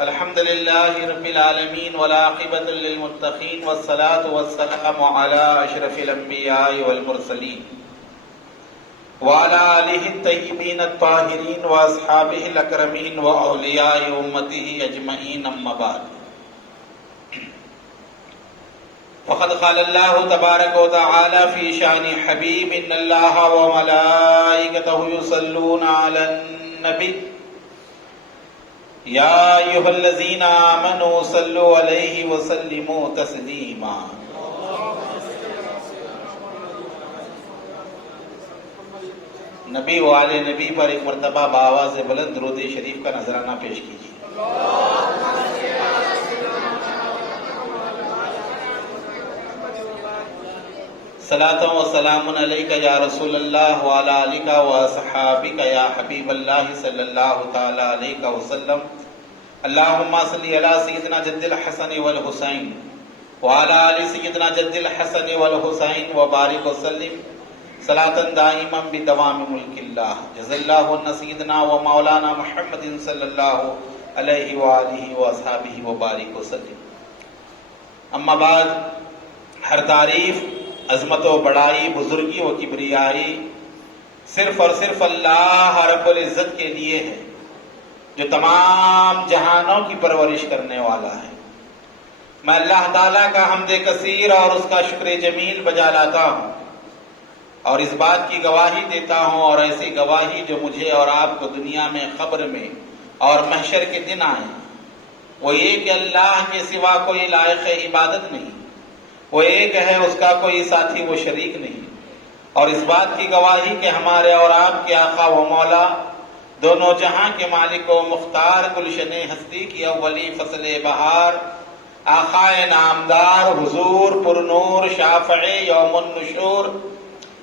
الحمد لله رب العالمين والعاقبة للمتقين والصلاة والسلام على أشرف الأنبياء والمرسلين وعلى آله الطيبين الطاهرين وأصحابه الأكرمين وأولياء أمته أجمعين أما بعد فقد قال الله تبارك وتعالى في شأن حبيب إن الله وملائكته يصلون على النبي يا أيها الذين آمنوا صلوا عليه وسلموا تسليما نبی و آل نبی پر ایک مرتبہ بآواز بلند درود شریف کا نذرانہ پیش کیجیے۔ صلاۃ و سلام علیک یا رسول اللہ وعلی آلک و اصحابک یا حبیب اللہ صلی اللہ تعالی علیہ وسلم۔ اللہم صلی علی سیدنا جد الحسن والحسین وعلی آل سیدنا جد الحسن والحسین وبارک وسلم صلاۃ دائما بدوام ملک اللہ۔ جزا اللہ عنا سیدنا و مولانا محمد صلی اللہ علیہ وآلہ واصحابہ وبارک وسلم۔ اما بعد، ہر تعریف، عظمت و بڑائی، بزرگی و کبریائی صرف اور صرف اللہ رب العزت کے لیے ہے، جو تمام جہانوں کی پرورش کرنے والا ہے۔ میں اللہ تعالیٰ کا حمد کثیر اور اس کا شکر جمیل بجا لاتا ہوں، اور اس بات کی گواہی دیتا ہوں، اور ایسی گواہی جو مجھے اور آپ کو دنیا میں، قبر میں اور محشر کے دن آئے، وہ یہ کہ اللہ کے سوا کوئی لائق عبادت نہیں، وہ ایک ہے، اس کا کوئی ساتھی و شریک نہیں، اور اس بات کی گواہی کہ ہمارے اور آپ کے آقا و مولا، دونوں جہاں کے مالک و مختار، گلشن ہستی کی اولی فصل بہار، آقا نامدار، حضور پر نور، شافع یوم النشور،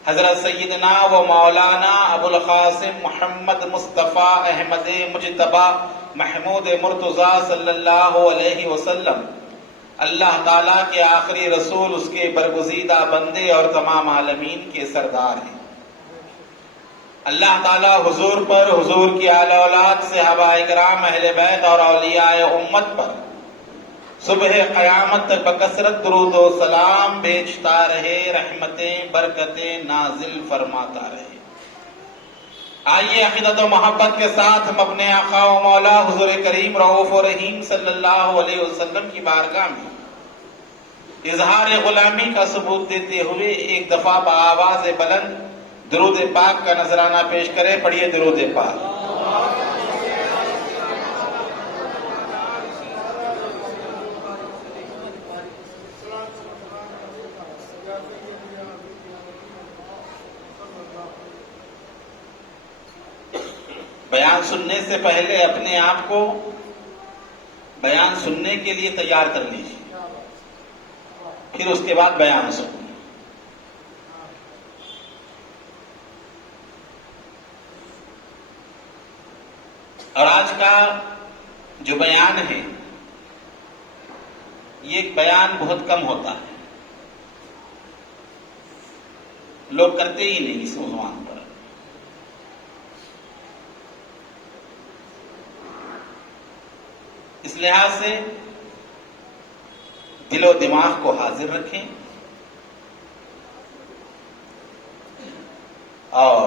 حضرت سیدنا و مولانا ابو القاسم محمد مصطفیٰ احمد مجتبی محمود مرتضیٰ صلی اللہ علیہ وسلم، اللہ تعالیٰ کے آخری رسول، اس کے برگزیدہ بندے اور تمام عالمین کے سردار ہیں۔ اللہ تعالیٰ حضور پر، حضور کی آل اولاد، صحابہ کرام، اہل بیت اور اولیاء امت پر صبح قیامت تک بکثرت درود و سلام بھیجتا رہے، رحمتیں برکتیں نازل فرماتا رہے۔ آئیے عقیدت و محبت کے ساتھ ہم اپنے آقا و مولا حضور کریم رؤوف و رحیم صلی اللہ علیہ وسلم کی بارگاہ میں اظہار غلامی کا ثبوت دیتے ہوئے ایک دفعہ بآواز بلند درود پاک کا نذرانہ پیش کریں۔ پڑھیے درود پاک۔ بیان سننے سے پہلے اپنے آپ کو بیان سننے کے لیے تیار کر لیجیے، پھر اس کے بعد بیان سنیں۔ اور آج کا جو بیان ہے، یہ بیان بہت کم ہوتا ہے، لوگ کرتے ہی نہیں اس عنوان پر۔ اس لحاظ سے دل و دماغ کو حاضر رکھیں اور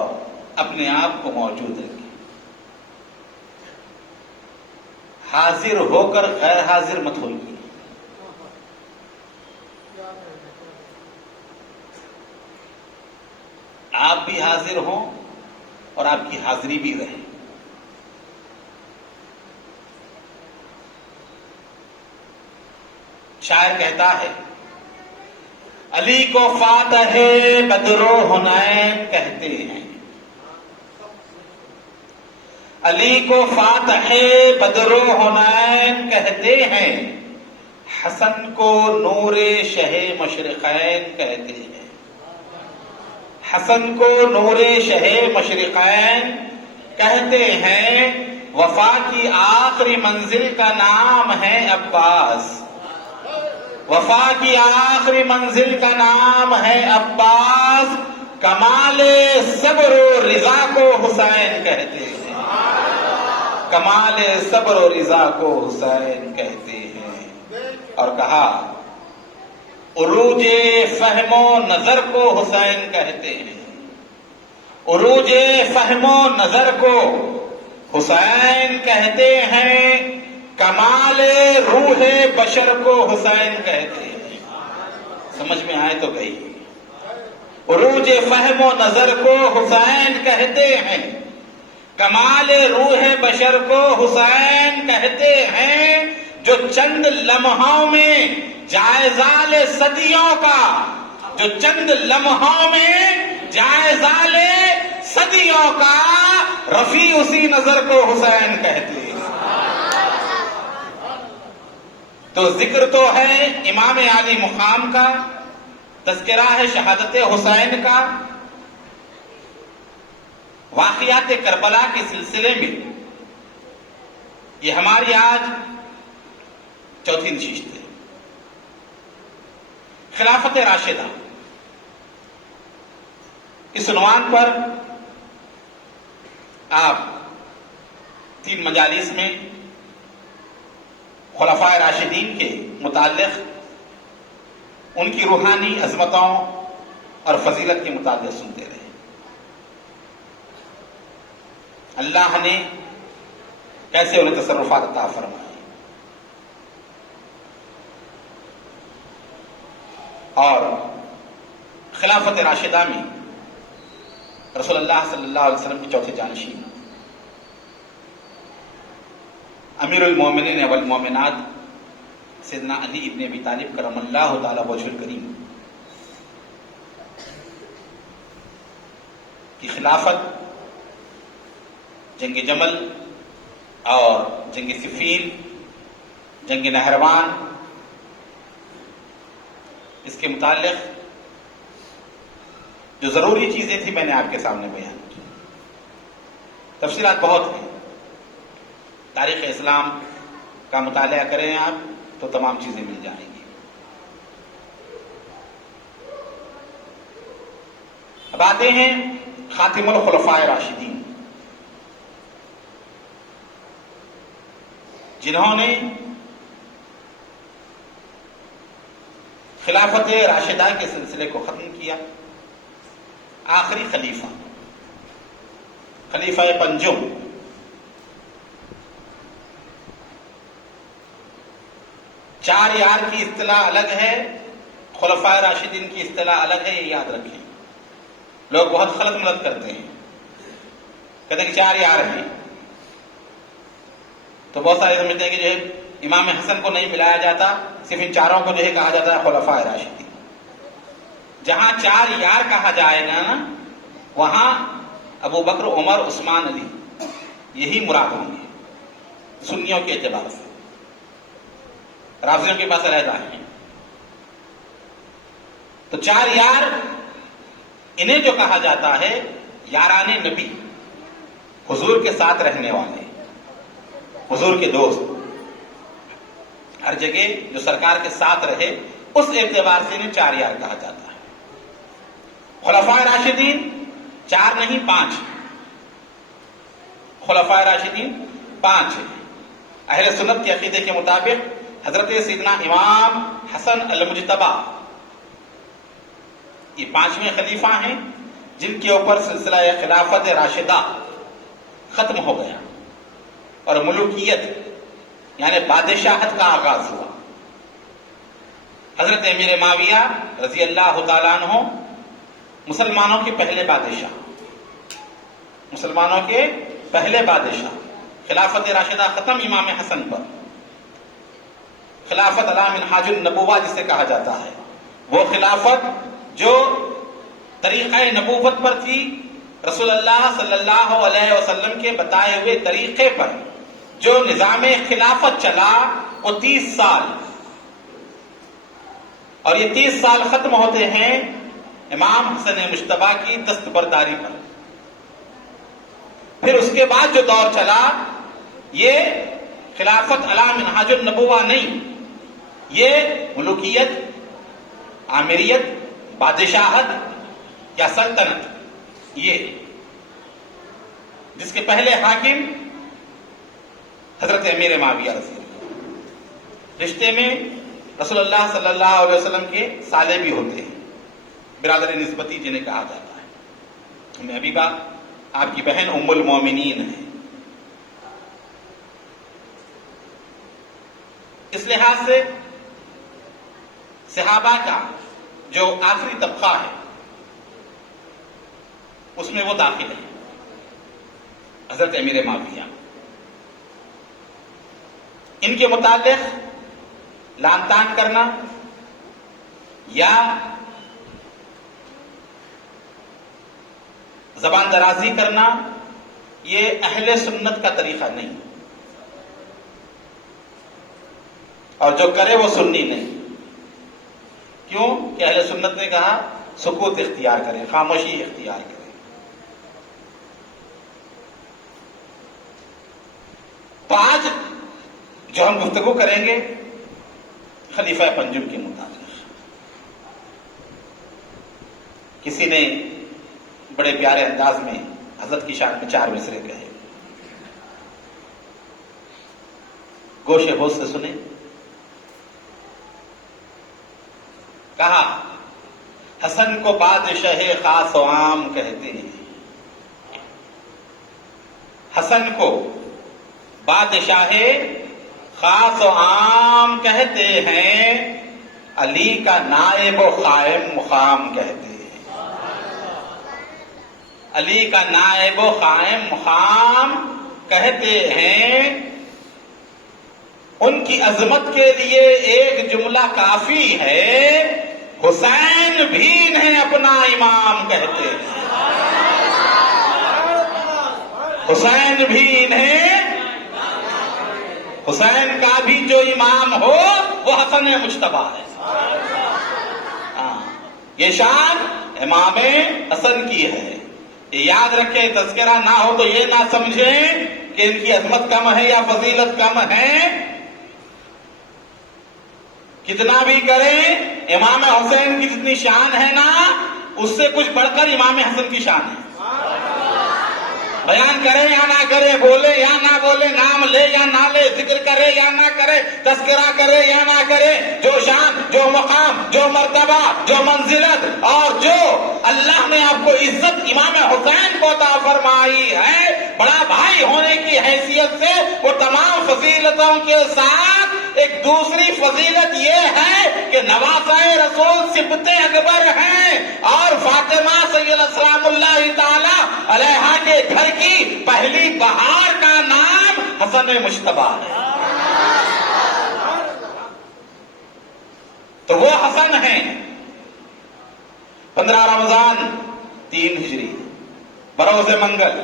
اپنے آپ کو موجود رکھیں۔ حاضر ہو کر غیر حاضر مت ہوئیے۔ آپ بھی حاضر ہوں اور آپ کی حاضری بھی رہے۔ شاعر کہتا ہے، علی کو فاتح بدر و حنین کہتے ہیں، علی کو فاتح بدر و حنین کہتے ہیں، حسن کو نور شہ مشرقین کہتے ہیں، حسن کو نور شہ مشرقین کہتے ہیں، وفا کی آخری منزل کا نام ہے عباس، وفا کی آخری منزل کا نام ہے عباس، کمال صبر و رضا کو حسین کہتے ہیں، کمال صبر و رضا کو حسین کہتے ہیں، اور کہا عروج فہم و نظر کو حسین کہتے ہیں، عروج فہم و نظر کو حسین کہتے ہیں، کمال روح بشر کو حسین کہتے ہیں۔ سمجھ میں آئے تو کہیے، عروج فہم و نظر کو حسین کہتے ہیں، کمال روح بشر کو حسین کہتے ہیں، جو چند لمحوں میں جائزال صدیوں کا، جو چند لمحوں میں جائزال صدیوں کا رفیع اسی نظر کو حسین کہتے ہیں۔ تو ذکر تو ہے امام عالی مقام کا، تذکرہ ہے شہادت حسین کا، واقعات کربلا کے سلسلے میں یہ ہماری آج چوتھی نشست ہے۔ خلافت راشدہ، اس عنوان پر آپ 3 مجالس میں خلفائے راشدین کے متعلق ان کی روحانی عظمتوں اور فضیلت کے متعلق سنتے رہے۔ اللہ نے کیسے انہیں تصرفات عطا فرمائے، اور خلافت راشدہ میں رسول اللہ صلی اللہ علیہ وسلم کی چوتھے جانشین امیر المومنین والمومنات سیدنا علی ابن ابی طالب کرم اللہ تعالی وجہ الکریم کی خلافت جنگ جمل اور جنگ صفین، جنگ نہروان، اس کے متعلق جو ضروری چیزیں تھیں میں نے آپ کے سامنے بیان کی۔ تفصیلات بہت ہیں، تاریخ اسلام کا مطالعہ کریں آپ تو تمام چیزیں مل جائیں گی۔ اب آتے ہیں خاتم الخلفاء راشدین، جنہوں نے خلافت راشدہ کے سلسلے کو ختم کیا۔ آخری خلیفہ، خلیفہ پنجم، چار یار کی اصطلاح الگ ہے، خلفائے راشدین کی اصطلاح الگ ہے، یہ یاد رکھیں۔ لوگ بہت غلط ملت کرتے ہیں، کہتے ہیں کہ 4 یار ہیں، تو بہت سارے سمجھتے ہیں کہ جو ہے امام حسن کو نہیں ملایا جاتا، صرف ان چاروں کو جو ہے کہا جاتا ہے خلفائے راشدین۔ جہاں 4 یار کہا جائے گا نا، وہاں ابو بکر، عمر، عثمان، علی، یہی مراد ہوں گے سنیوں کے اعتبار سے، رافضیوں کے پاس علیحدہ ہیں۔ تو 4 یار، انہیں جو کہا جاتا ہے یاران نبی، حضور کے ساتھ رہنے والے، حضور کے دوست، ہر جگہ جو سرکار کے ساتھ رہے، اس اعتبار سے انہیں 4 یار کہا جاتا ہے۔ خلفائے راشدین 4 نہیں 5، خلفائے راشدین 5 ہیں۔ اہل سنت کے عقیدے کے مطابق حضرت سیدنا امام حسن المجتبی یہ 5ویں خلیفہ ہیں، جن کے اوپر سلسلہ خلافت راشدہ ختم ہو گیا اور ملوکیت یعنی بادشاہت کا آغاز ہوا۔ حضرت امیر معاویہ رضی اللہ تعالیٰ عنہ مسلمانوں کے پہلے بادشاہ، مسلمانوں کے پہلے بادشاہ، خلافت راشدہ ختم امام حسن پر، خلافت علی منہاج النبوہ جسے کہا جاتا ہے، وہ خلافت جو طریقہ نبوت پر تھی، رسول اللہ صلی اللہ علیہ وسلم کے بتائے ہوئے طریقے پر جو نظام خلافت چلا، وہ 30 سال، اور یہ 30 سال ختم ہوتے ہیں امام حسن مجتبی کی دستبرداری پر۔ پھر اس کے بعد جو دور چلا، یہ خلافت علی منہاج النبوہ نہیں، یہ ملوکیت، آمریت، بادشاہت یا سلطنت، یہ جس کے پہلے حاکم حضرت امیر معاویہ رضی اللہ، رشتے میں رسول اللہ صلی اللہ علیہ وسلم کے سالے بھی ہوتے ہیں، برادر نسبتی جنہیں کہا جاتا ہے۔ ام حبیبہ آپ کی بہن ام المومنین ہے۔ اس لحاظ سے صحابہ کا جو آخری طبقہ ہے اس میں وہ داخل ہے، حضرت امیر معاویہ۔ ان کے متعلق لعن طعن کرنا یا زبان درازی کرنا یہ اہل سنت کا طریقہ نہیں، اور جو کرے وہ سنی نہیں۔ کیوں کہ اہل سنت نے کہا سکوت اختیار کریں، خاموشی اختیار کریں۔ تو آج جو ہم گفتگو کریں گے خلیفہ پنجم کے متعلق، کسی نے بڑے پیارے انداز میں حضرت کی شان میں 4 مصرے کہے، گوش ہوش سے سنیں۔ کہا حسن کو بادشاہ خاص و عام کہتے ہیں، حسن کو بادشاہ خاص و عام کہتے ہیں، علی کا نائب و قائم مقام کہتے ہیں، علی کا نائب و قائم مقام کہتے ہیں۔ ان کی عظمت کے لیے ایک جملہ کافی ہے، حسین بھی انہیں اپنا امام کہتے ہیں، حسین بھی انہیں، حسین کا بھی جو امام ہو وہ حسن مجتبیٰ ہے۔ یہ شان امام حسن کی ہے، یہ یاد رکھیں۔ تذکرہ نہ ہو تو یہ نہ سمجھیں کہ ان کی عظمت کم ہے یا فضیلت کم ہے۔ کتنا بھی کریں، امام حسین کی جتنی شان ہے نا، اس سے کچھ بڑھ کر امام حسن کی شان ہے۔ بیان کرے یا نہ کرے، بولے یا نہ بولے، نام لے یا نہ لے، ذکر کرے یا نہ کرے، تذکرہ کرے یا نہ کرے، جو شان، جو مقام، جو مرتبہ، جو منزلت اور جو اللہ نے آپ کو عزت امام حسین کو عطا فرمائی ہے، بڑا بھائی ہونے کی حیثیت سے، وہ تمام فضیلتوں کے ساتھ ایک دوسری فضیلت یہ ہے کہ نواسہ رسول صبت اکبر ہیں، اور فاطمہ سیدہ سلام اللہ تعالی علیہا کے گھر کی پہلی بہار کا نام حسن مجتبیٰ ہے۔ تو وہ حسن ہیں۔ 15 رمضان 3 ہجری بروز منگل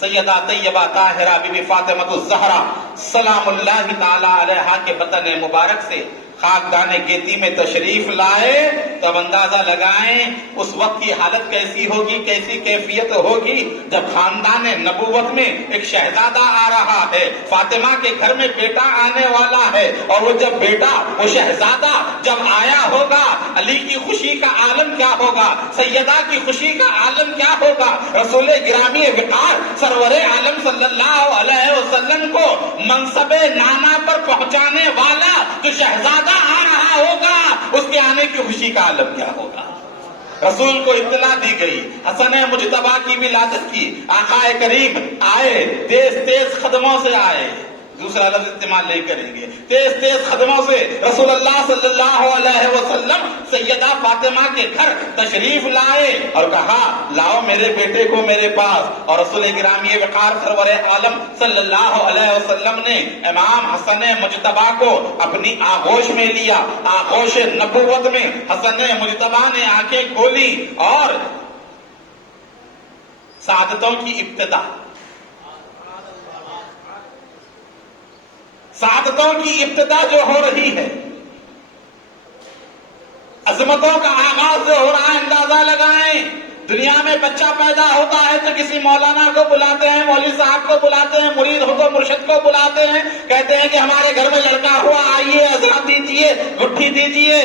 سیدہ طیبہ طاہرہ بی بی فاطمہ الزہرا سلام اللہ تعالی علیہا کے بطن مبارک سے خاکدان گیتی میں تشریف لائے، تو اب اندازہ لگائیں اس وقت کی حالت کیسی ہوگی، کیسی کیفیت ہوگی جب خاندان نبوت میں ایک شہزادہ آ رہا ہے، فاطمہ کے گھر میں بیٹا آنے والا ہے، اور وہ جب بیٹا، وہ شہزادہ جب آیا ہوگا، علی کی خوشی کا عالم کیا ہوگا، سیدہ کی خوشی کا عالم کیا ہوگا، رسول گرامی وقار سرور عالم صلی اللہ علیہ وسلم کو منصب نانا پر پہنچانے والا جو شہزادہ آ رہا ہوگا، اس کے آنے کی خوشی کا عالم کیا ہوگا۔ رسول کو اطلاع دی گئی حسن مجتبیٰ کی ولادت کی، آقا کریم آئے، تیز تیز قدموں سے آئے، دوسرا لفظ استعمال نہیں کریں گے، تیز تیز قدموں سے رسول اللہ صلی اللہ علیہ وسلم سیدہ فاطمہ کے گھر تشریف لائے اور کہا لاؤ میرے بیٹے کو میرے پاس، اور رسول گرامی وقار سرور عالم صلی اللہ علیہ وسلم نے امام حسن مجتبیٰ کو اپنی آغوش میں لیا۔ آغوش نبوت میں حسن مجتبیٰ نے آنکھیں کھولی اور سعادتوں کی ابتدا، سعادتوں کی ابتدا جو ہو رہی ہے، عظمتوں کا آغاز جو ہو رہا ہے، اندازہ لگائیں۔ دنیا میں بچہ پیدا ہوتا ہے تو کسی مولانا کو بلاتے ہیں، مولوی صاحب کو بلاتے ہیں، مرید ہو تو مرشد کو بلاتے ہیں، کہتے ہیں کہ ہمارے گھر میں لڑکا ہوا، آئیے اذان دیجیے، گٹھی دیجیے،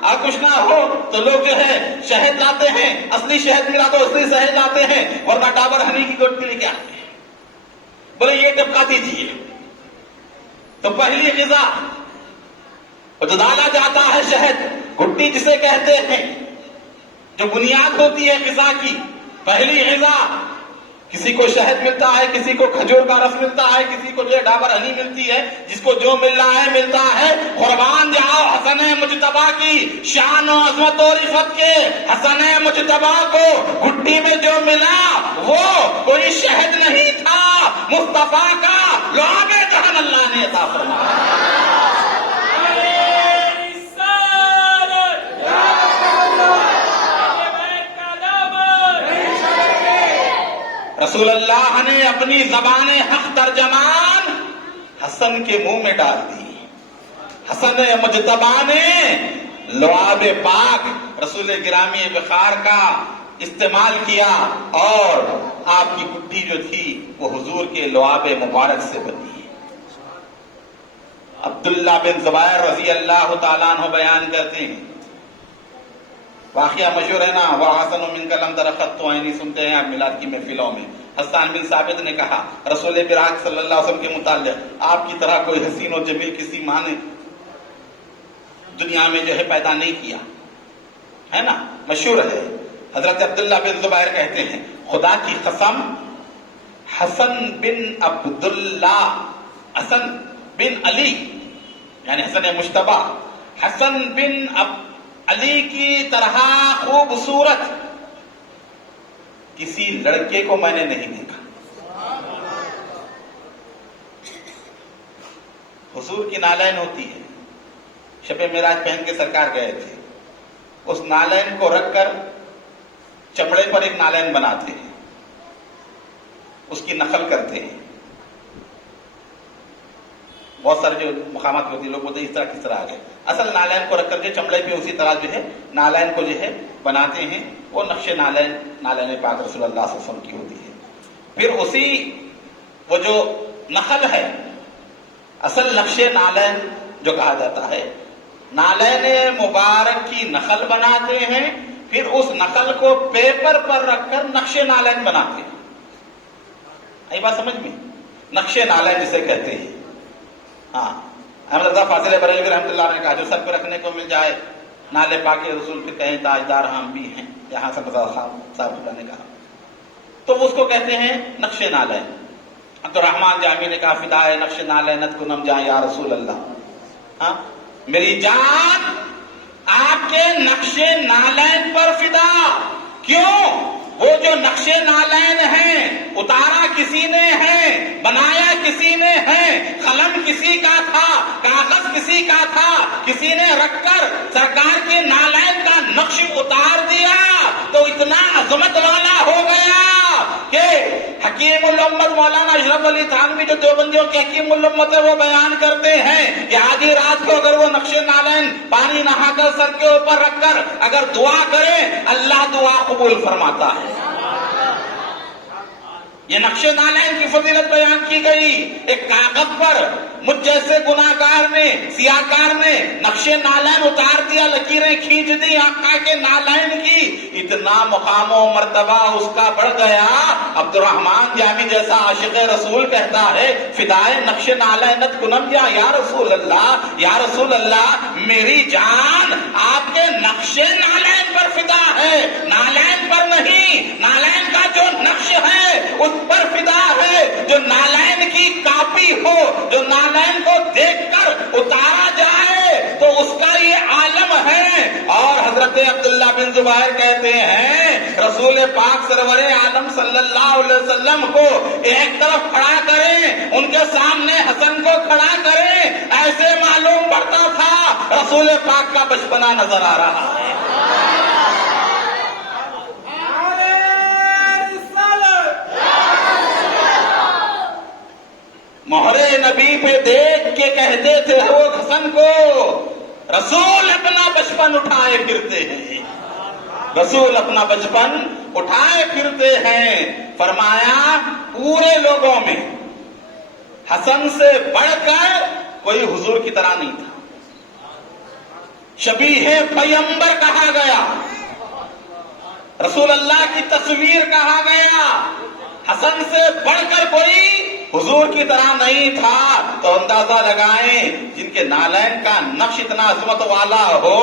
اور کچھ نہ ہو تو لوگ جو ہے شہد لاتے ہیں، اصلی شہد ملا تو اصلی شہد لاتے ہیں، ورنہ ڈابر ہنی کی گٹھی لے کے آتے ہیں، بولے یہ ٹپکا دیجیے، تو پہلی غذا وہ جو ڈالا جاتا ہے شہد، گھٹی جسے کہتے ہیں، جو بنیاد ہوتی ہے غذا کی، پہلی غذا، کسی کو شہد ملتا ہے، کسی کو کھجور کا رس ملتا ہے، کسی کو جو ڈابر ہنی ملتی ہے، جس کو جو مل رہا ہے ملتا ہے۔ قربان جاؤ حسن مجتبیٰ کی شان و عظمت و رفت کے حسن مجتبیٰ کو گھٹی میں جو ملا وہ کوئی شہد نہیں تھا، مصطفیٰ کا لعاب دہن اللہ نے عطا فرمایا۔ رسول اللہ نے اپنی زبان حق ترجمان حسن کے منہ میں ڈال دی۔ حسن مجتبیٰ نے لعاب پاک رسول گرامی وقار کا استعمال کیا اور آپ کی گھٹی جو تھی وہ حضور کے لعاب مبارک سے بنی۔ عبداللہ بن زبیر رضی اللہ تعالیٰ عنہ بیان کرتے ہیں، واقعہ مشہور ہے نا، وَحَسَنُ مِنْكَ لَمْ تَرَ خَطُّ عَيْنِي، سنتے ہیں آپ میلاد کی محفلوں میں۔ حسان بن ثابت نے کہا رسول براق صلی اللہ علیہ وسلم کے متعلق، آپ کی طرح کوئی حسین و جمیل کسی ماں نے دنیا میں جو ہے پیدا نہیں کیا ہے نا، مشہور ہے۔ حضرت عبداللہ بن زبیر کہتے ہیں خدا کی قسم حسن بن عبداللہ، حسن بن علی یعنی حسن مجتبیٰ، حسن بن علی کی طرح خوبصورت کسی لڑکے کو میں نے نہیں دیکھا۔ حضور کی نالین ہوتی ہے، شب معراج پہن کے سرکار گئے تھے، اس نالین کو رکھ کر چمڑے پر ایک نالین بناتے ہیں، اس کی نقل کرتے ہیں۔ بہت سارے جو مقامات ہوتی ہیں لوگ بولتے ہیں اس طرح کس طرح آ گئے، اصل نالین کو رکھ کر جو چمڑے پہ اسی طرح جو ہے نالین کو جو ہے بناتے ہیں، وہ نقش نالین پاک رسول اللہ صلی اللہ علیہ وسلم کی ہوتی ہے۔ پھر اسی وہ جو نخل ہے، اصل نقش نالین جو کہا جاتا ہے، نالین مبارک کی نخل بناتے ہیں، پھر اس نخل کو پیپر پر رکھ کر نقش نالین بناتے ہیں۔ یہ بات سمجھ میں، نقش نالین جسے کہتے ہیں۔ ہاں، احمد رضا فاضل بریلوی رحمۃ اللہ نے کہا جو سر پہ رکھنے کو مل جائے نالے پاک رسول کے کہیں تاجدار ہم بھی ہیں، یہاں سے رضا صاحب نے کہا، تو اس کو کہتے ہیں نقش نالین۔ عبد الرحمن جامی نے کہا فدائے نقش نالینت کنم جائیں یا رسول اللہ، ہاں میری جان آپ کے نقش نالین پر فدا۔ کیوں؟ وہ جو نقش نالین ہیں اتارا کسی نے ہے، بنایا کسی نے ہے، قلم کسی کا تھا، کاغذ کسی کا تھا، کسی نے رکھ کر سرکار کے نالین کا نقش اتار دیا تو اتنا عظمت والا ہو گیا کہ حکیم الامت مولانا اشرف علی تھانوی جو دیوبندیوں کے حکیم الامت ہے وہ بیان کرتے ہیں کہ آدھی رات کو اگر وہ نقش نالین پانی نہا کر سر کے اوپر رکھ کر اگر دعا کرے اللہ دعا قبول فرماتا ہے۔ یہ نقش نالین کی فضیلت بیان کی گئی۔ ایک کاغذ پر مجھ جیسے گناہگار نے، سیاہکار نے نقش نالین اتار دیا، لکیریں کھینچ دی آقا کے نالین کی، اتنا مقام و مرتبہ اس کا بڑھ گیا۔ عبد الرحمن جامی جیسا عاشق رسول کہتا ہے فدائے نقش نالینت کنم یا رسول اللہ، یا رسول اللہ میری جان آپ کے نقش نالین پر فدا ہے، نالین پر نہیں۔ نالین کا جو نقش ہے اس پر فدا ہے، جو نالین کی کاپی ہو، جو نالین کو دیکھ کر اتارا جائے تو اس کا یہ عالم ہے۔ اور حضرت عبداللہ بن زبیر کہتے ہیں رسول پاک سرور عالم صلی اللہ علیہ وسلم کو ایک طرف کھڑا کریں، ان کے سامنے حسن کو کھڑا کریں، ایسے معلوم پڑتا تھا رسول پاک کا بچپنا نظر آ رہا ہے۔ مہرے نبی پہ دیکھ کے کہتے تھے وہ حسن کو رسول اپنا بچپن اٹھائے پھرتے ہیں، رسول اپنا بچپن اٹھائے پھرتے ہیں۔ فرمایا پورے لوگوں میں حسن سے بڑھ کر کوئی حضور کی طرح نہیں تھا، شبیہ پیمبر کہا گیا، رسول اللہ کی تصویر کہا گیا، حسن سے بڑھ کر کوئی حضور کی طرح نہیں تھا تو اندازہ لگائیں جن کے نالین کا نقش اتنا عظمت والا ہو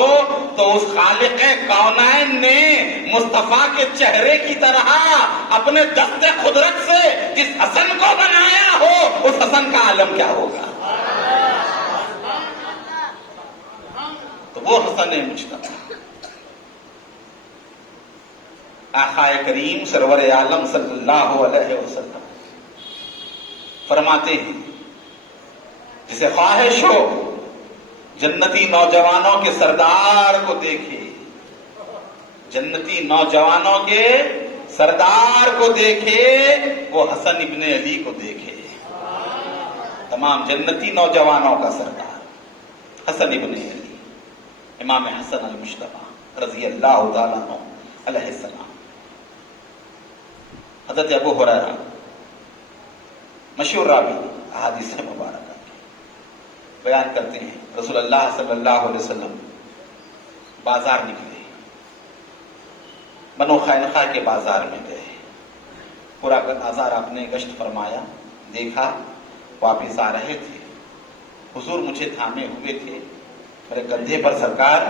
تو اس خالق کونین نے مصطفیٰ کے چہرے کی طرح اپنے دست قدرت سے جس حسن کو بنایا ہو اس حسن کا عالم کیا ہوگا؟ تو وہ حسن مجتبی آقا کریم سرور عالم صلی اللہ علیہ وسلم فرماتے ہیں جسے خواہش ہو جنتی نوجوانوں کے سردار کو دیکھے، جنتی نوجوانوں کے سردار کو دیکھے، وہ حسن ابن علی کو دیکھے، تمام جنتی نوجوانوں کا سردار حسن ابن علی، امام حسن المجتبی رضی اللہ تعالیٰ عنہ علیہ السلام۔ حضرت ابو ہریرہ مشہور راوی احادیث مبارکہ بیان کرتے ہیں رسول اللہ صلی اللہ علیہ وسلم بازار نکلے، بنو قینقاع کے بازار میں گئے، پورا بازار آپ نے گشت فرمایا، دیکھا، واپس آ رہے تھے، حضور مجھے تھامے ہوئے تھے، میرے کندھے پر سرکار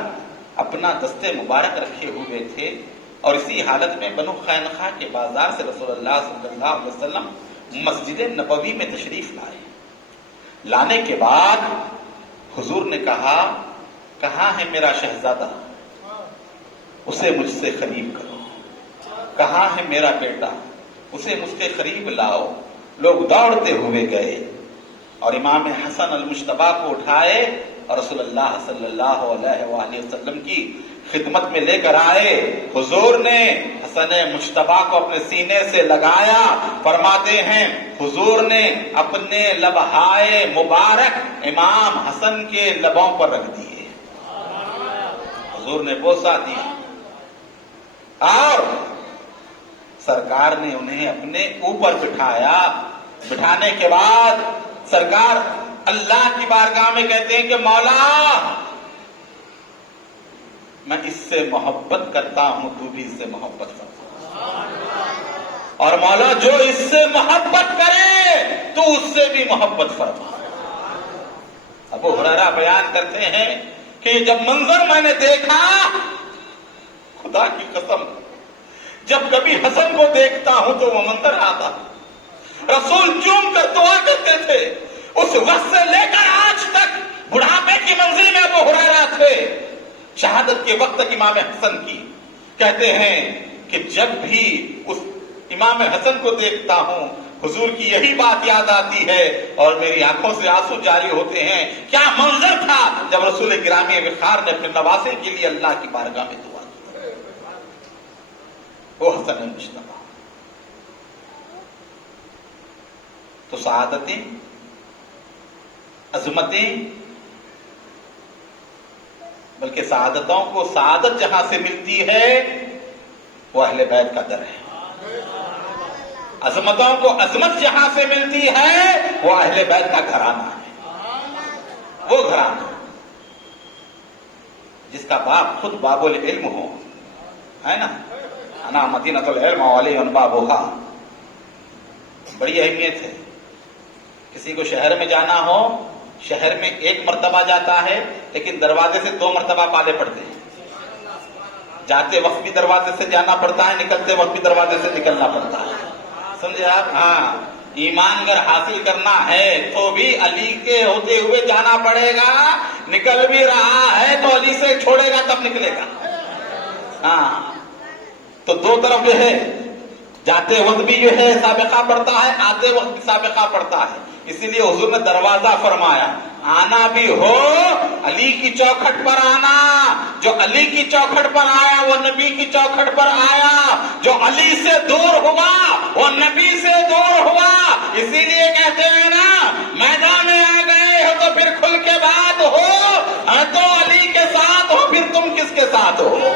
اپنا دستے مبارک رکھے ہوئے تھے، اور اسی حالت میں بنو قینقاع کے بازار سے رسول اللہ صلی اللہ علیہ وسلم مسجد نبوی میں تشریف لائے۔ لانے کے بعد حضور نے کہا، کہاں ہے میرا شہزادہ؟ اسے مجھ سے قریب کرو۔ کہاں ہے میرا بیٹا؟ اسے مجھ سے قریب لاؤ۔ لوگ دوڑتے ہوئے گئے اور امام حسن المجتبی کو اٹھائے اور رسول اللہ صلی اللہ علیہ وآلہ وسلم کی خدمت میں لے کر آئے۔ حضور نے حسن مجتبی کو اپنے سینے سے لگایا، فرماتے ہیں حضور نے اپنے لبہائے مبارک امام حسن کے لبوں پر رکھ دیے، حضور نے بوسہ دی اور سرکار نے انہیں اپنے اوپر بٹھایا۔ بٹھانے کے بعد سرکار اللہ کی بارگاہ میں کہتے ہیں کہ مولا میں اس سے محبت کرتا ہوں، تو بھی اس سے محبت کرتا، اور مولا جو اس سے محبت کرے تو اس سے بھی محبت فرما۔ ابو ہریرہ بیان کرتے ہیں کہ جب منظر میں نے دیکھا، خدا کی قسم جب کبھی حسن کو دیکھتا ہوں تو وہ منظر آتا، رسول چوم کر دعا کرتے تھے، اس وقت سے لے کر آج تک بڑھاپے کی منزل میں ابو ہریرہ تھے، شہادت کے وقت تک امام حسن کی کہتے ہیں کہ جب بھی اس امام حسن کو دیکھتا ہوں حضور کی یہی بات یاد آتی ہے اور میری آنکھوں سے آنسو جاری ہوتے ہیں۔ کیا منظر تھا جب رسول گرامی وقار نے اپنے نواسے کے لیے اللہ کی بارگاہ میں دعا کی، وہ حسن المجتبی۔ تو سعادتیں، عظمتیں، بلکہ سعادتوں کو سعادت جہاں سے ملتی ہے وہ اہل بیت کا در ہے، عظمتوں کو عظمت جہاں سے ملتی ہے وہ اہل بیت کا گھرانہ ہے، وہ گھرانہ جس کا باپ خود باب العلم ہو، ہے نا، انا مدینۃ العلم وعلی بابھا، بڑی اہمیت ہے۔ کسی کو شہر میں جانا ہو، شہر میں ایک مرتبہ جاتا ہے لیکن دروازے سے 2 مرتبہ پالے پڑتے ہیں، جاتے وقت بھی دروازے سے جانا پڑتا ہے، نکلتے وقت بھی دروازے سے نکلنا پڑتا ہے، سمجھے آپ؟ ہاں، ایمان اگر حاصل کرنا ہے تو بھی علی کے ہوتے ہوئے جانا پڑے گا، نکل بھی رہا ہے تو علی سے چھوڑے گا تب نکلے گا۔ ہاں، تو 2 طرف جو ہے، جاتے وقت بھی جو ہے سابقہ پڑتا ہے، آتے وقت بھی سابقہ پڑتا ہے، اسی لیے حضور نے دروازہ فرمایا، آنا بھی ہو علی کی چوکھٹ پر آنا، جو علی کی چوکھٹ پر آیا وہ نبی کی چوکھٹ پر آیا، جو علی سے دور ہوا وہ نبی سے دور ہوا، اسی لیے کہتے ہیں نا میدان میں آ گئے ہو تو پھر کھل کے بات ہو، تو علی کے ساتھ ہو پھر تم کس کے ساتھ ہو؟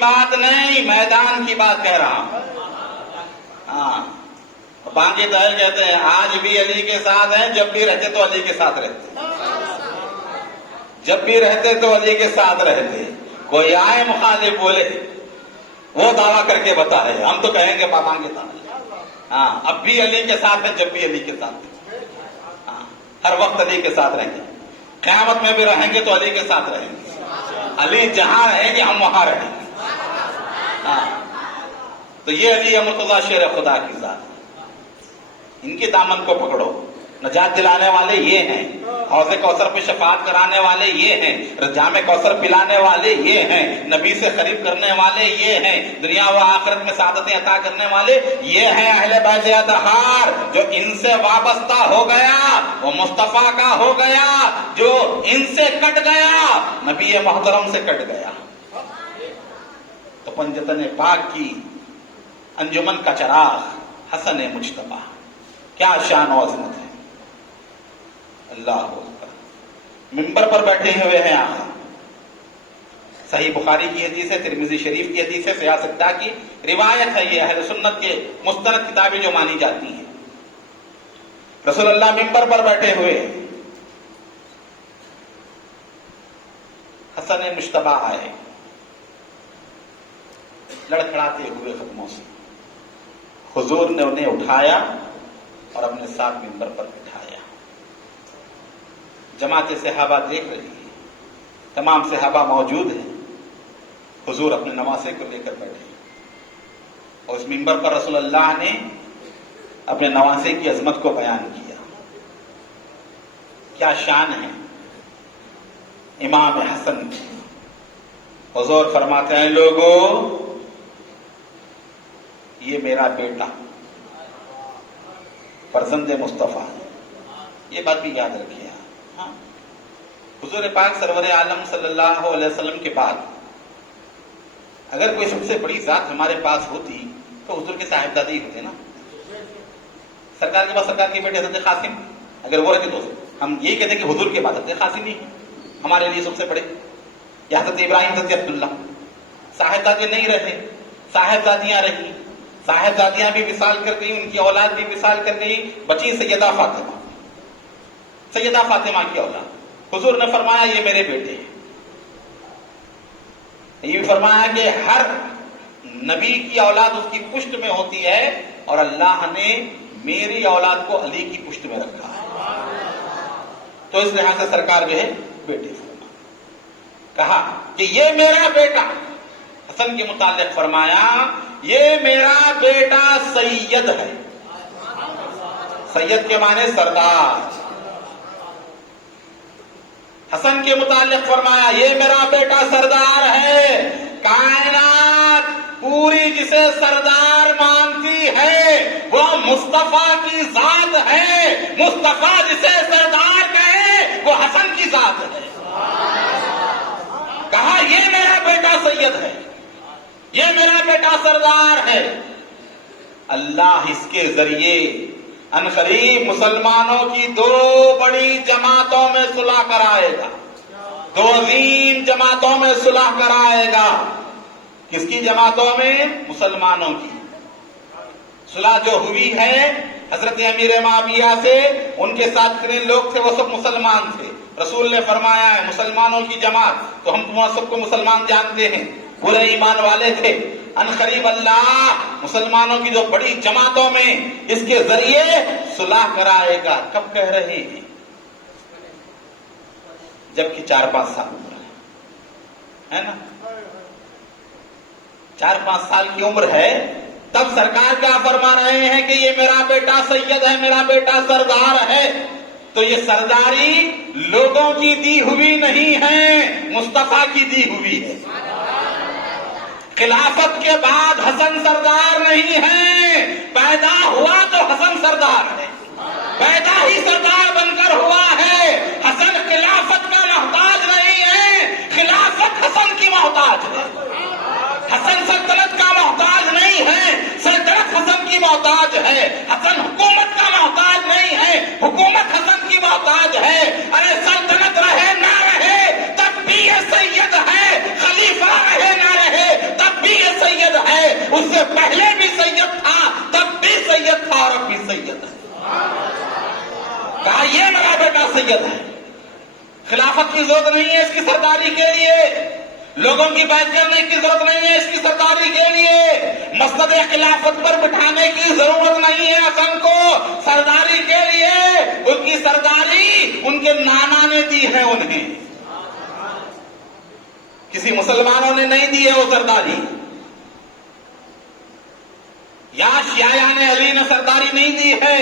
بات نہیں، کی بات کہہ رہا ہوں. ہاں بانگی طاہر کہتے ہیں آج بھی علی کے ساتھ ہیں, جب بھی رہتے تو علی کے ساتھ رہتے, جب بھی رہتے تو علی کے ساتھ رہتے. کوئی آئے مخالف بولے وہ دعویٰ کر کے بتا ہے, ہم تو کہیں گے بانگی طاہر ہاں اب بھی علی کے ساتھ ہیں, جب بھی علی کے ساتھ ہیں, ہاں ہر وقت علی کے ساتھ رہیں گے, قیامت میں بھی رہیں گے تو علی کے ساتھ رہیں گے. علی جہاں رہیں گے ہم وہاں رہیں گے. ہاں تو یہ علی مرتضیٰ شیر خدا کی ذات, ان کے دامن کو پکڑو. نجات دلانے والے یہ ہیں, حوض کوثر پہ شفاعت کرانے والے یہ ہیں, جام کوثر پلانے والے یہ ہیں, نبی سے قریب کرنے والے یہ ہیں, دنیا و آخرت میں سعادتیں عطا کرنے والے یہ ہیں اہل بیت اطہار. جو ان سے وابستہ ہو گیا وہ مصطفیٰ کا ہو گیا, جو ان سے کٹ گیا نبی محترم سے کٹ گیا. تو پنجتن پاک کی انجمن کا چراغ حسن مجتبی, کیا شان و عظمت ہے. اللہ اکبر. منبر پر بیٹھے ہوئے ہیں آقا. صحیح بخاری کی حدیث ہے, ترمذی شریف کی حدیث ہے, سیاستہ کی روایت ہے, یہ اہل سنت کے مستند کتابیں جو مانی جاتی ہیں. رسول اللہ منبر پر بیٹھے ہوئے ہیں, حسن مجتبی آئے لڑکھڑاتے ہوئے قدموں سے. حضور نے انہیں اٹھایا اور اپنے ساتھ منبر پر بٹھایا. جماعت صحابہ دیکھ رہی ہے, تمام صحابہ موجود ہیں. حضور اپنے نواسے کو لے کر بیٹھے اور اس منبر پر رسول اللہ نے اپنے نواسے کی عظمت کو بیان کیا. کیا شان ہے امام حسن. حضور فرماتے ہیں لوگوں یہ میرا بیٹا فرزند مصطفیٰ. یہ بات بھی یاد رکھیے. ہاں حضور پاک سرور عالم صلی اللہ علیہ وسلم کے بعد اگر کوئی سب سے بڑی ذات ہمارے پاس ہوتی تو حضور کے صاحبزادے ہوتے نا. سرکار کے بعد سرکار کے بیٹے حضرت قاسم اگر وہ رہتے تو ہم یہی کہتے کہ حضور کے بعد حضرت قاسم ہی ہمارے لیے سب سے بڑے, یا حضرت ابراہیم حضرت عبداللہ. صاحبزادے نہیں رہے, صاحبزادیاں رہی. صاحبزادیاں بھی وصال کر گئی, ان کی اولاد بھی وصال کر گئی, بچی سیدہ فاطمہ. سیدہ فاطمہ کی اولاد. حضور نے فرمایا یہ میرے بیٹے ہیں. یہ بھی فرمایا کہ ہر نبی کی اولاد اس کی پشت میں ہوتی ہے اور اللہ نے میری اولاد کو علی کی پشت میں رکھا ہے. تو اس لحاظ سے سرکار جو ہے بیٹے فرما کہا کہ یہ میرا بیٹا. حسن کے متعلق فرمایا یہ میرا بیٹا سید ہے. سید کے معنی سردار. حسن کے متعلق فرمایا یہ میرا بیٹا سردار ہے. کائنات پوری جسے سردار مانتی ہے وہ مصطفیٰ کی ذات ہے. مصطفیٰ جسے سردار کہے وہ حسن کی ذات ہے. کہا یہ میرا بیٹا سید ہے, یہ میرا بیٹا سردار ہے. اللہ اس کے ذریعے انقریب مسلمانوں کی دو بڑی جماعتوں میں صلح کرائے گا. دو عظیم جماعتوں میں صلح کرائے گا. کس کی جماعتوں میں؟ مسلمانوں کی. صلح جو ہوئی ہے حضرت امیر معاویہ سے, ان کے ساتھ کتنے لوگ تھے وہ سب مسلمان تھے. رسول نے فرمایا ہے مسلمانوں کی جماعت, تو ہم تمہارا سب کو مسلمان جانتے ہیں, پورے ایمان والے تھے. انقریب اللہ مسلمانوں کی جو بڑی جماعتوں میں اس کے ذریعے صلح کرائے گا. کب کہہ رہے ہیں؟ جبکہ 4-5 سال عمر ہے نا, 4-5 سال کی عمر ہے, تب سرکار کیا فرما رہے ہیں کہ یہ میرا بیٹا سید ہے, میرا بیٹا سردار ہے. تو یہ سرداری لوگوں کی دی ہوئی نہیں ہے, مصطفیٰ کی دی ہوئی ہے. خلافت کے بعد حسن سردار نہیں ہے, پیدا ہوا تو حسن سردار ہے, پیدا ہی سردار بن کر ہوا ہے. حسن خلافت کا محتاج نہیں ہے, خلافت حسن کی محتاج ہے. حسن سلطنت کا محتاج نہیں ہے, سلطنت حسن کی محتاج ہے. حسن حکومت کا محتاج نہیں ہے, حکومت حسن کی محتاج ہے. ارے سلطنت رہے نہ رہے تب بھی یہ سید ہے, خلیفہ رہے نہ رہے تب بھی یہ سید سید ہے، اس سے پہلے بھی سید تھا، تب بھی سید تھا اور اب بھی سید ہے۔ کہا یہ میرا بیٹا سید ہے، خلافت کی ضرورت نہیں ہے اس کی سرداری کے لیے، لوگوں کی بیعت کرنے کی ضرورت نہیں ہے اس کی سرداری کے لیے، مسند خلافت پر بٹھانے کی ضرورت نہیں ہے حسن کو سرداری کے لیے، ان کی سرداری ان کے نانا نے دی ہے انہیں، کسی مسلمانوں نے نہیں دی ہے وہ سرداری، یا شیعیان علی نے سرداری نہیں دی ہے،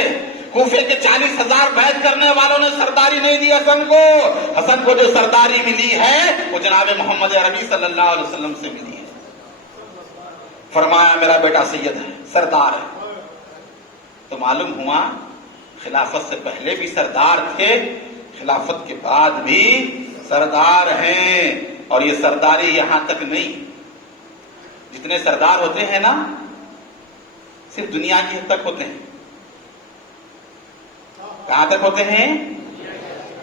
کوفے کے 40,000 بیعت کرنے والوں نے سرداری نہیں دی حسن کو جو سرداری ملی ہے وہ جناب محمد عربی صلی اللہ علیہ وسلم سے ملی ہے۔ فرمایا میرا بیٹا سید ہے، سردار ہے، تو معلوم ہوا خلافت سے پہلے بھی سردار تھے، خلافت کے بعد بھی سردار ہیں، اور یہ سرداری یہاں تک نہیں، جتنے سردار ہوتے ہیں نا صرف دنیا کی حد تک ہوتے ہیں، کہاں تک ہوتے ہیں؟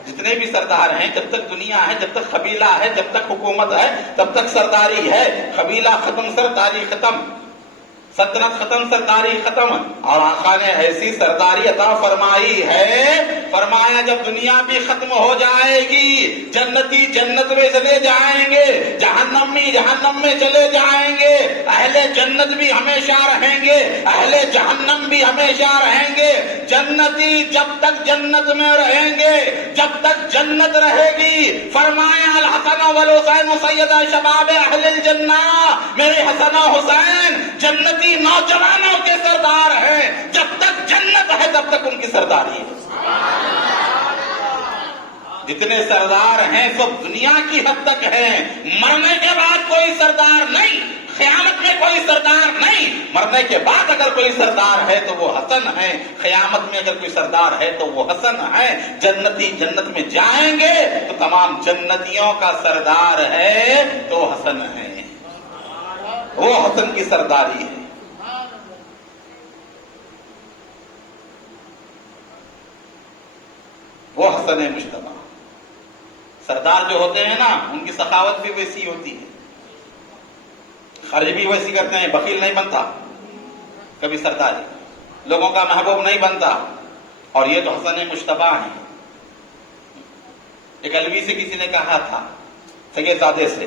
جتنے بھی سردار ہیں جب تک دنیا ہے، جب تک قبیلہ ہے، جب تک حکومت ہے تب تک سرداری ہے، قبیلہ ختم سرداری ختم، سلطنت ختم سرداری ختم، اور آقا نے ایسی سرداری عطا فرمائی ہے، فرمایا جب دنیا بھی ختم ہو جائے گی جنتی جنت میں چلے جائیں گے، جہنمی جہنم میں چلے جائیں گے، اہل جنت بھی ہمیشہ رہیں گے، اہل جہنم بھی ہمیشہ رہیں گے، جنتی جب تک جنت میں رہیں گے، جب تک جنت رہے گی، فرمایا الحسن والحسین سید شباب اہل الجنہ، میرے حسن و حسین جنتی نوجوانوں کے سردار ہیں، جب تک جنت ہے تب تک ان کی سرداری ہے۔ جتنے سردار ہیں سب دنیا کی حد تک ہیں، مرنے کے بعد کوئی سردار نہیں، قیامت میں کوئی سردار نہیں، مرنے کے بعد اگر کوئی سردار ہے تو وہ حسن ہے، قیامت میں اگر کوئی سردار ہے تو وہ حسن ہے، جنتی جنت میں جائیں گے تو تمام جنتیوں کا سردار ہے تو حسن ہے، وہ حسن کی سرداری ہے۔ وہ حسن مجتبی، سردار جو ہوتے ہیں نا ان کی سخاوت بھی ویسی ہوتی ہے، خرچ بھی ویسی کرتے ہیں، بخیل نہیں بنتا کبھی سرداری، لوگوں کا محبوب نہیں بنتا، اور یہ تو حسن مجتبی ہیں۔ ایک علوی سے کسی نے کہا تھا سید زادے سے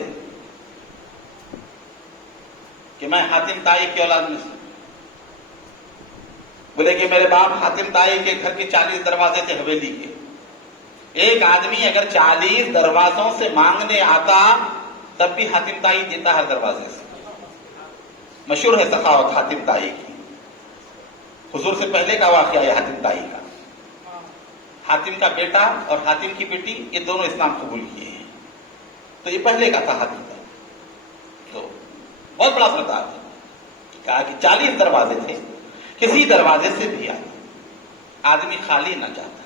کہ میں حاتم طائی کی اولاد میں سے، بولے کہ میرے باپ حاتم طائی کے گھر کے 40 دروازے تھے حویلی کے، ایک آدمی اگر 40 دروازوں سے مانگنے آتا تب بھی حاتم طائی دیتا ہر دروازے سے، مشہور ہے سخاوت حاتم طائی کی، حضور سے پہلے کا واقعہ ہے حاتم طائی کا، حاتم کا بیٹا اور حاتم کی بیٹی یہ دونوں اسلام قبول کیے ہیں، تو یہ پہلے کا تھا حاتم طائی، تو بہت بڑا سردار تھا، کہا کہ 40 دروازے تھے، کسی دروازے سے بھی آدمی خالی نہ جاتا،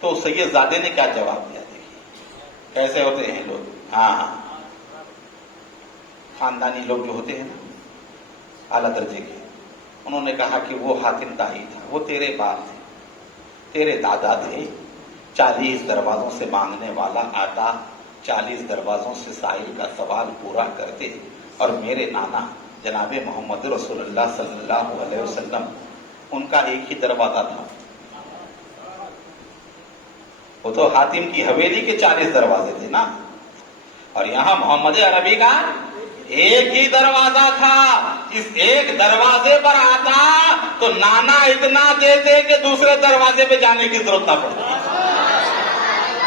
تو سید زادے نے کیا جواب دیا، دیکھیے کیسے ہوتے ہیں لوگ، ہاں خاندانی لوگ جو ہوتے ہیں نا اعلیٰ درجے کے، انہوں نے کہا کہ وہ حاتم طائی تھا، وہ تیرے باپ تھے، تیرے دادا تھے، 40 دروازوں سے مانگنے والا آتا، 40 دروازوں سے سائل کا سوال پورا کرتے، اور میرے نانا جناب محمد رسول اللہ صلی اللہ علیہ وسلم ان کا ایک ہی دروازہ تھا، وہ تو حاتم کی حویلی کے 40 دروازے تھے نا، اور یہاں محمد عربی کا ایک ہی دروازہ تھا، اس ایک دروازے پر آتا تو نانا اتنا دیتے کہ دوسرے دروازے پہ جانے کی ضرورت نہ پڑتی،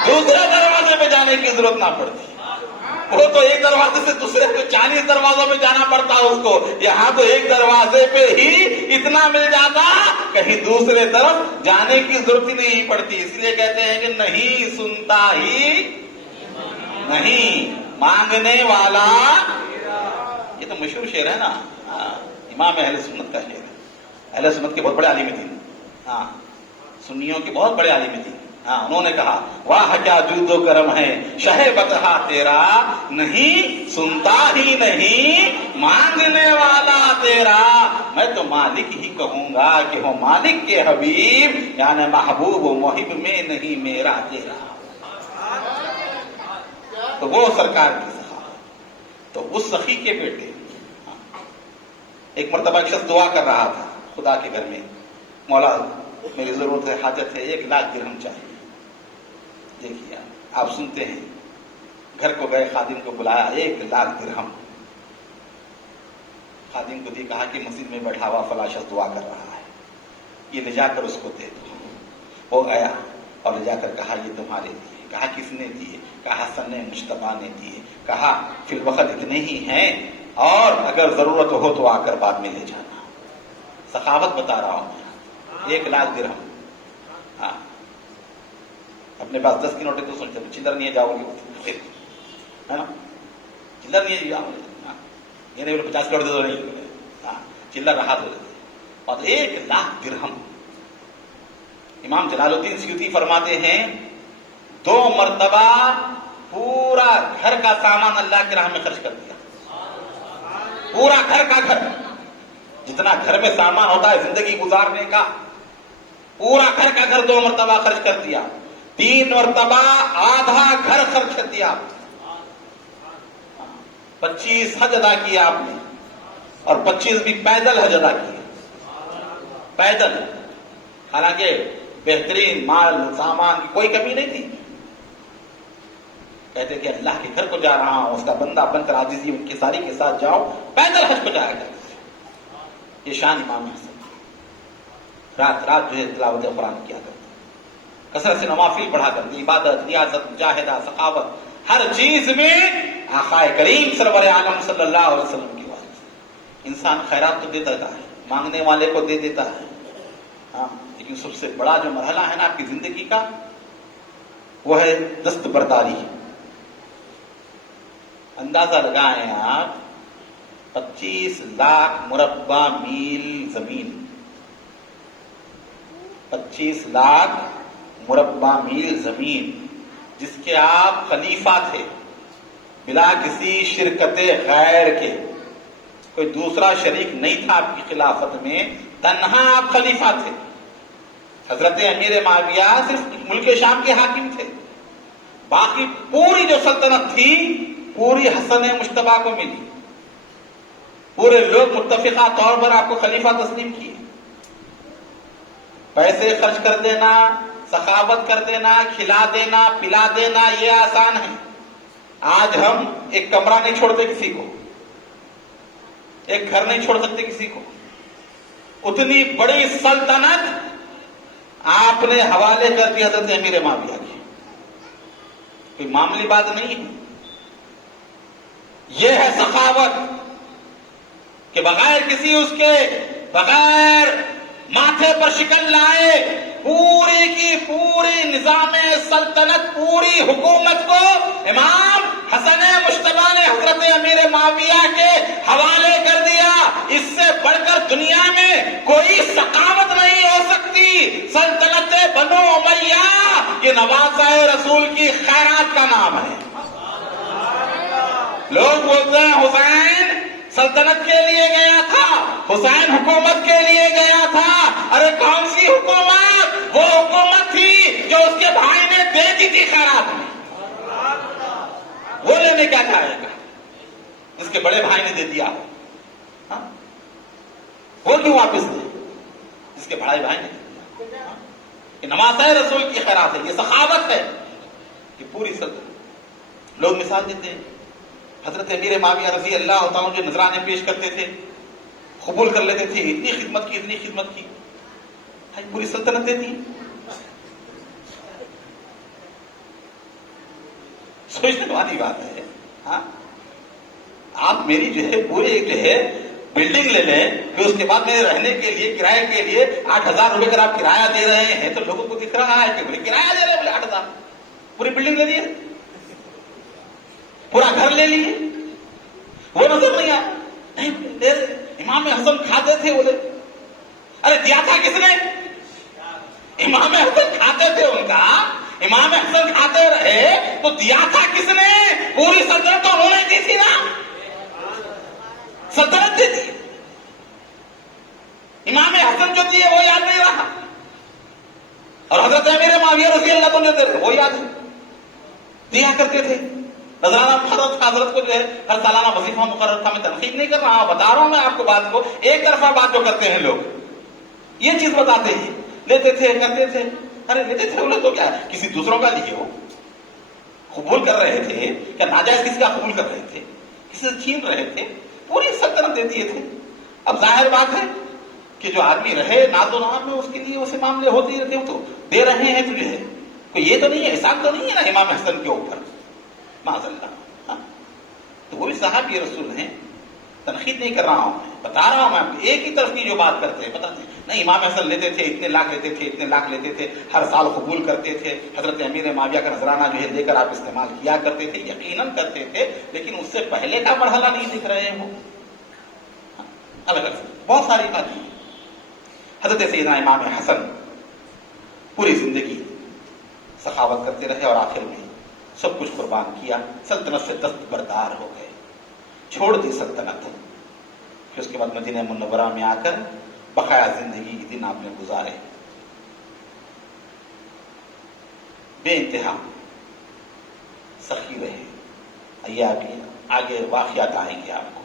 دوسرے دروازے پہ جانے کی ضرورت نہ پڑتی، وہ تو ایک دروازے سے دوسرے پہ 40 دروازوں میں جانا پڑتا اس کو، یہاں تو ایک دروازے پہ ہی اتنا مل جاتا کہیں دوسرے طرف جانے کی ضرورت ہی نہیں پڑتی، اس لیے کہتے ہیں کہ نہیں سنتا ہی نہیں مانگنے والا، یہ تو مشہور شعر ہے نا، امام اہل سنت کا شعر ہے، اہل سنت کے بہت بڑے عالم تھے، ہاں سنیوں کے بہت بڑے عالم تھے، ہاں انہوں نے کہا واہ کیا جود و کرم ہے شہ بطحا تیرا، نہیں سنتا ہی نہیں مانگنے والا تیرا، میں تو مالک ہی کہوں گا کہ ہو مالک کے حبیب، یعنی محبوب و محب میں نہیں میرا تیرا، تو وہ سرکار کی سخاوت، تو اس سخی کے بیٹے ایک مرتبہ ایک شخص دعا کر رہا تھا خدا کے گھر میں، مولا میری ضرورت ہے، حاجت ہے، 1,00,000 درہم چاہیے۔ دیکھیے آپ سنتے ہیں، گھر کو گئے، خادم کو بلایا، 1,00,000 درہم خادم کو دی، کہا کہ مسجد میں بیٹھا ہوا فلاں شخص دعا کر رہا ہے، یہ لے جا کر اس کو دے دو۔ وہ گیا اور لے جا کر کہا یہ تمہارے لیے۔ کہا کس نے دیے؟ کہا حسن مجتبیٰ نے دیے۔ کہا فی الوقت اتنے ہی ہیں اور اگر ضرورت ہو تو آ کر بعد میں لے جانا۔ سخاوت بتا رہا ہوں میں، 1,00,000 درہم۔ ہاں اپنے پاس 10 کی نوٹ ہے تو سوچتے چلر نہیں جاؤ گے، ہے نا، چلر نہیں جاؤ گے، یہ نہیں 50 کروڑ دے دو، نہیں، چلر رہا تو دیتے۔ اور 1,00,000 درہم، امام جلال الدین سیوطی فرماتے ہیں 2 مرتبہ پورا گھر کا سامان اللہ کی راہ میں خرچ کر دیا۔ پورا گھر کا گھر، جتنا گھر میں سامان ہوتا ہے زندگی گزارنے کا، پورا گھر کا گھر 2 مرتبہ خرچ کر دیا۔ 3 مرتبہ آدھا گھر خرچ کر دیا۔ 25 حج ادا کیا آپ نے، اور 25 بھی پیدل حج ادا کیا، پیدل۔ حالانکہ بہترین مال سامان کی کوئی کمی نہیں تھی۔ کہتے کہ اللہ کے گھر کو جا رہا ہوں، اس کا بندہ بن کر عاجزی ان کی ساری کے ساتھ جاؤ، پیدل حج کو جایا کرتے۔ یہ شان امام حسن، رات رات جو ہے تلاوت قرآن کیا کرتے، کثرت سے نوافل پڑھا کرتے، عبادت، ریاضت، مجاہدہ، سخاوت، ہر چیز میں آقا کریم سرور عالم صلی اللہ علیہ وسلم کی بات۔ انسان خیرات تو دیتا ہے، مانگنے والے کو دے دیتا ہے، ہاں، لیکن سب سے بڑا جو مرحلہ ہے نا آپ کی زندگی کا، وہ ہے دستبرداری۔ اندازہ لگائیں آپ، 25 لاکھ مربع میل زمین، 25 لاکھ مربع میل زمین، جس کے آپ خلیفہ تھے بلا کسی شرکت غیر کے، کوئی دوسرا شریک نہیں تھا آپ کی خلافت میں، تنہا آپ خلیفہ تھے۔ حضرت امیر معاویہ صرف ملک شام کے حاکم تھے، باقی پوری جو سلطنت تھی پوری حسن مجتبیٰ کو ملی، پورے لوگ متفقہ طور پر آپ کو خلیفہ تسلیم کیے۔ پیسے خرچ کر دینا، سخاوت کر دینا، کھلا دینا، پلا دینا، یہ آسان ہے۔ آج ہم ایک کمرہ نہیں چھوڑتے کسی کو، ایک گھر نہیں چھوڑ سکتے کسی کو۔ اتنی بڑی سلطنت آپ نے حوالے کر دی حضرت امیر معاویہ کی، کوئی معمولی بات نہیں ہے۔ یہ ہے سخاوت کہ بغیر کسی اس کے، بغیر ماتھے پر شکن لائے، پوری کی پوری نظام سلطنت، پوری حکومت کو امام حسن مجتبیٰ نے حضرت امیر معاویہ کے حوالے کر دیا۔ اس سے بڑھ کر دنیا میں کوئی ثقافت نہیں ہو سکتی۔ سلطنت بنو امیہ یہ نواسہ رسول کی خیرات کا نام ہے۔ لوگ بولتے ہیں حسین سلطنت کے لیے گیا تھا، حسین حکومت کے لیے گیا تھا۔ ارے کون سی حکومت؟ وہ حکومت تھی جو اس کے بھائی نے دے دی تھی خیرات میں، وہ لینے کیا جائے گا؟ اس کے بڑے بھائی نے دے دیا، وہ کیوں واپس دے؟ اس کے بڑے بھائی نے دے دیا۔ یہ نواسہ رسول کی خیرات ہے، یہ سخاوت ہے، یہ پوری سلطنت۔ لوگ مثال دیتے ہیں حضرت امیر معاویہ رضی اللہ تعالیٰ جو نذرانے پیش کرتے تھے، قبول کر لیتے تھے، اتنی خدمت کی، اتنی خدمت کی، پوری سلطنت دیتی۔ سوچنے والی بات ہے۔ ہاں آپ میری جو ہے پورے ایک جو ہے بلڈنگ لے لیں، پھر اس کے بعد میرے رہنے کے لیے، کرائے کے لیے 8,000 روپے اگر آپ کرایہ دے رہے ہیں تو لوگوں کو دکھ رہا ہے کہ بولے کرایہ دے رہے ہیں، بولے 8,000، پوری بلڈنگ لے لیے، پورا گھر لے لیے، وہ نظر نہیں آیا؟ نہیں، امام حسن کھاتے تھے، بولے ارے دیا تھا کس نے؟ امام حسن کھاتے تھے، ان کا امام حسن کھاتے رہے تو دیا تھا کس نے؟ پوری سلطنت تو انہوں نے دی تھی نا، سلطنت دی تھی۔ امام حسن جو دیے وہ یاد نہیں رہا، اور حضرت امیر معاویہ رضی اللہ عنہ وہ یاد ہے، دیا کرتے تھے۔ نذرانہ مقرر تھا، حضرت کو جو ہے ہر سالانہ وظیفہ مقرر تھا. میں تنقید نہیں کر رہا ہوں، بتا رہا ہوں میں آپ کو بات کو. ایک طرفہ بات جو کرتے ہیں لوگ، یہ چیز بتاتے ہیں، لیتے تھے کرتے تھے. ارے لیتے تھے بولے تو کیا کسی دوسروں کا لیے ہو؟ قبول کر رہے تھے کیا ناجائز کسی کا قبول کر رہے تھے؟ کسی سے چھین رہے تھے؟ پوری سلطنت دے دیے تھے. اب ظاہر بات ہے کہ جو آدمی رہے ناز و نام میں، اس کے لیے ویسے معاملے ہوتے ہی رہتے ہو. تو دے رہے ہیں تجھے، کوئی یہ تو نہیں ہے، احسان تو نہیں ہے نا امام حسن کے اوپر، معاذ اللہ. ہاں تو وہ بھی صحابی رسول ہیں، تنقید نہیں کر رہا ہوں، میں بتا رہا ہوں. میں آپ کو ایک ہی طرف کی جو بات کرتے ہیں بتاتے ہیں. نہیں امام حسن لیتے تھے اتنے لاکھ لیتے تھے، اتنے لاکھ لیتے تھے، ہر سال قبول کرتے تھے. حضرت امیر معاویہ کا نذرانہ جو ہے لے کر آپ استعمال کیا کرتے تھے، یقیناً کرتے تھے، لیکن اس سے پہلے کا مرحلہ نہیں دکھ رہے ہو. الگ الگ بہت ساری باتیں. حضرت سیدنا امام حسن پوری زندگی سخاوت کرتے رہے اور آخر میں سب کچھ قربان کیا. سلطنت سے دستبردار ہو گئے، چھوڑ دی سلطنت. پھر اس کے بعد مدینہ منورہ میں آ کر بقایا زندگی کے دن آپ نے گزارے. بے انتہا سخی رہے. یہ آگے واقعات آئیں گے آپ کو،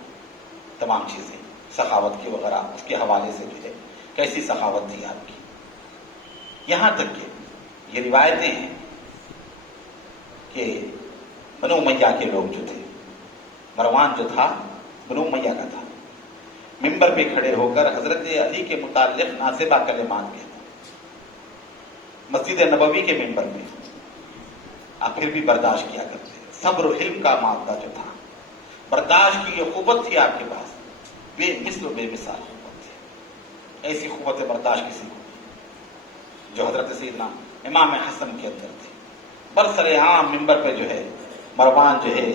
تمام چیزیں سخاوت کی وغیرہ اس کے حوالے سے جو ہے کیسی سخاوت تھی آپ کی. یہاں تک کہ یہ روایتیں ہیں کہ بنو امیہ کے لوگ جو تھے، مروان جو تھا بنو امیہ کا تھا، ممبر پہ کھڑے ہو کر حضرت علی کے متعلق نازبہ کلمات کہتا. مسجد نبوی کے ممبر میں آپ پھر بھی برداشت کیا کرتے. صبر و حلم کا مادہ جو تھا، برداشت کی یہ قوت تھی آپ کے پاس، بے مثل و بے مثال قوت تھی. ایسی قوت برداشت کسی کو جو حضرت سیدنا امام حسن کے اندر تھی. برسر عام ممبر پہ جو ہے مروان جو ہے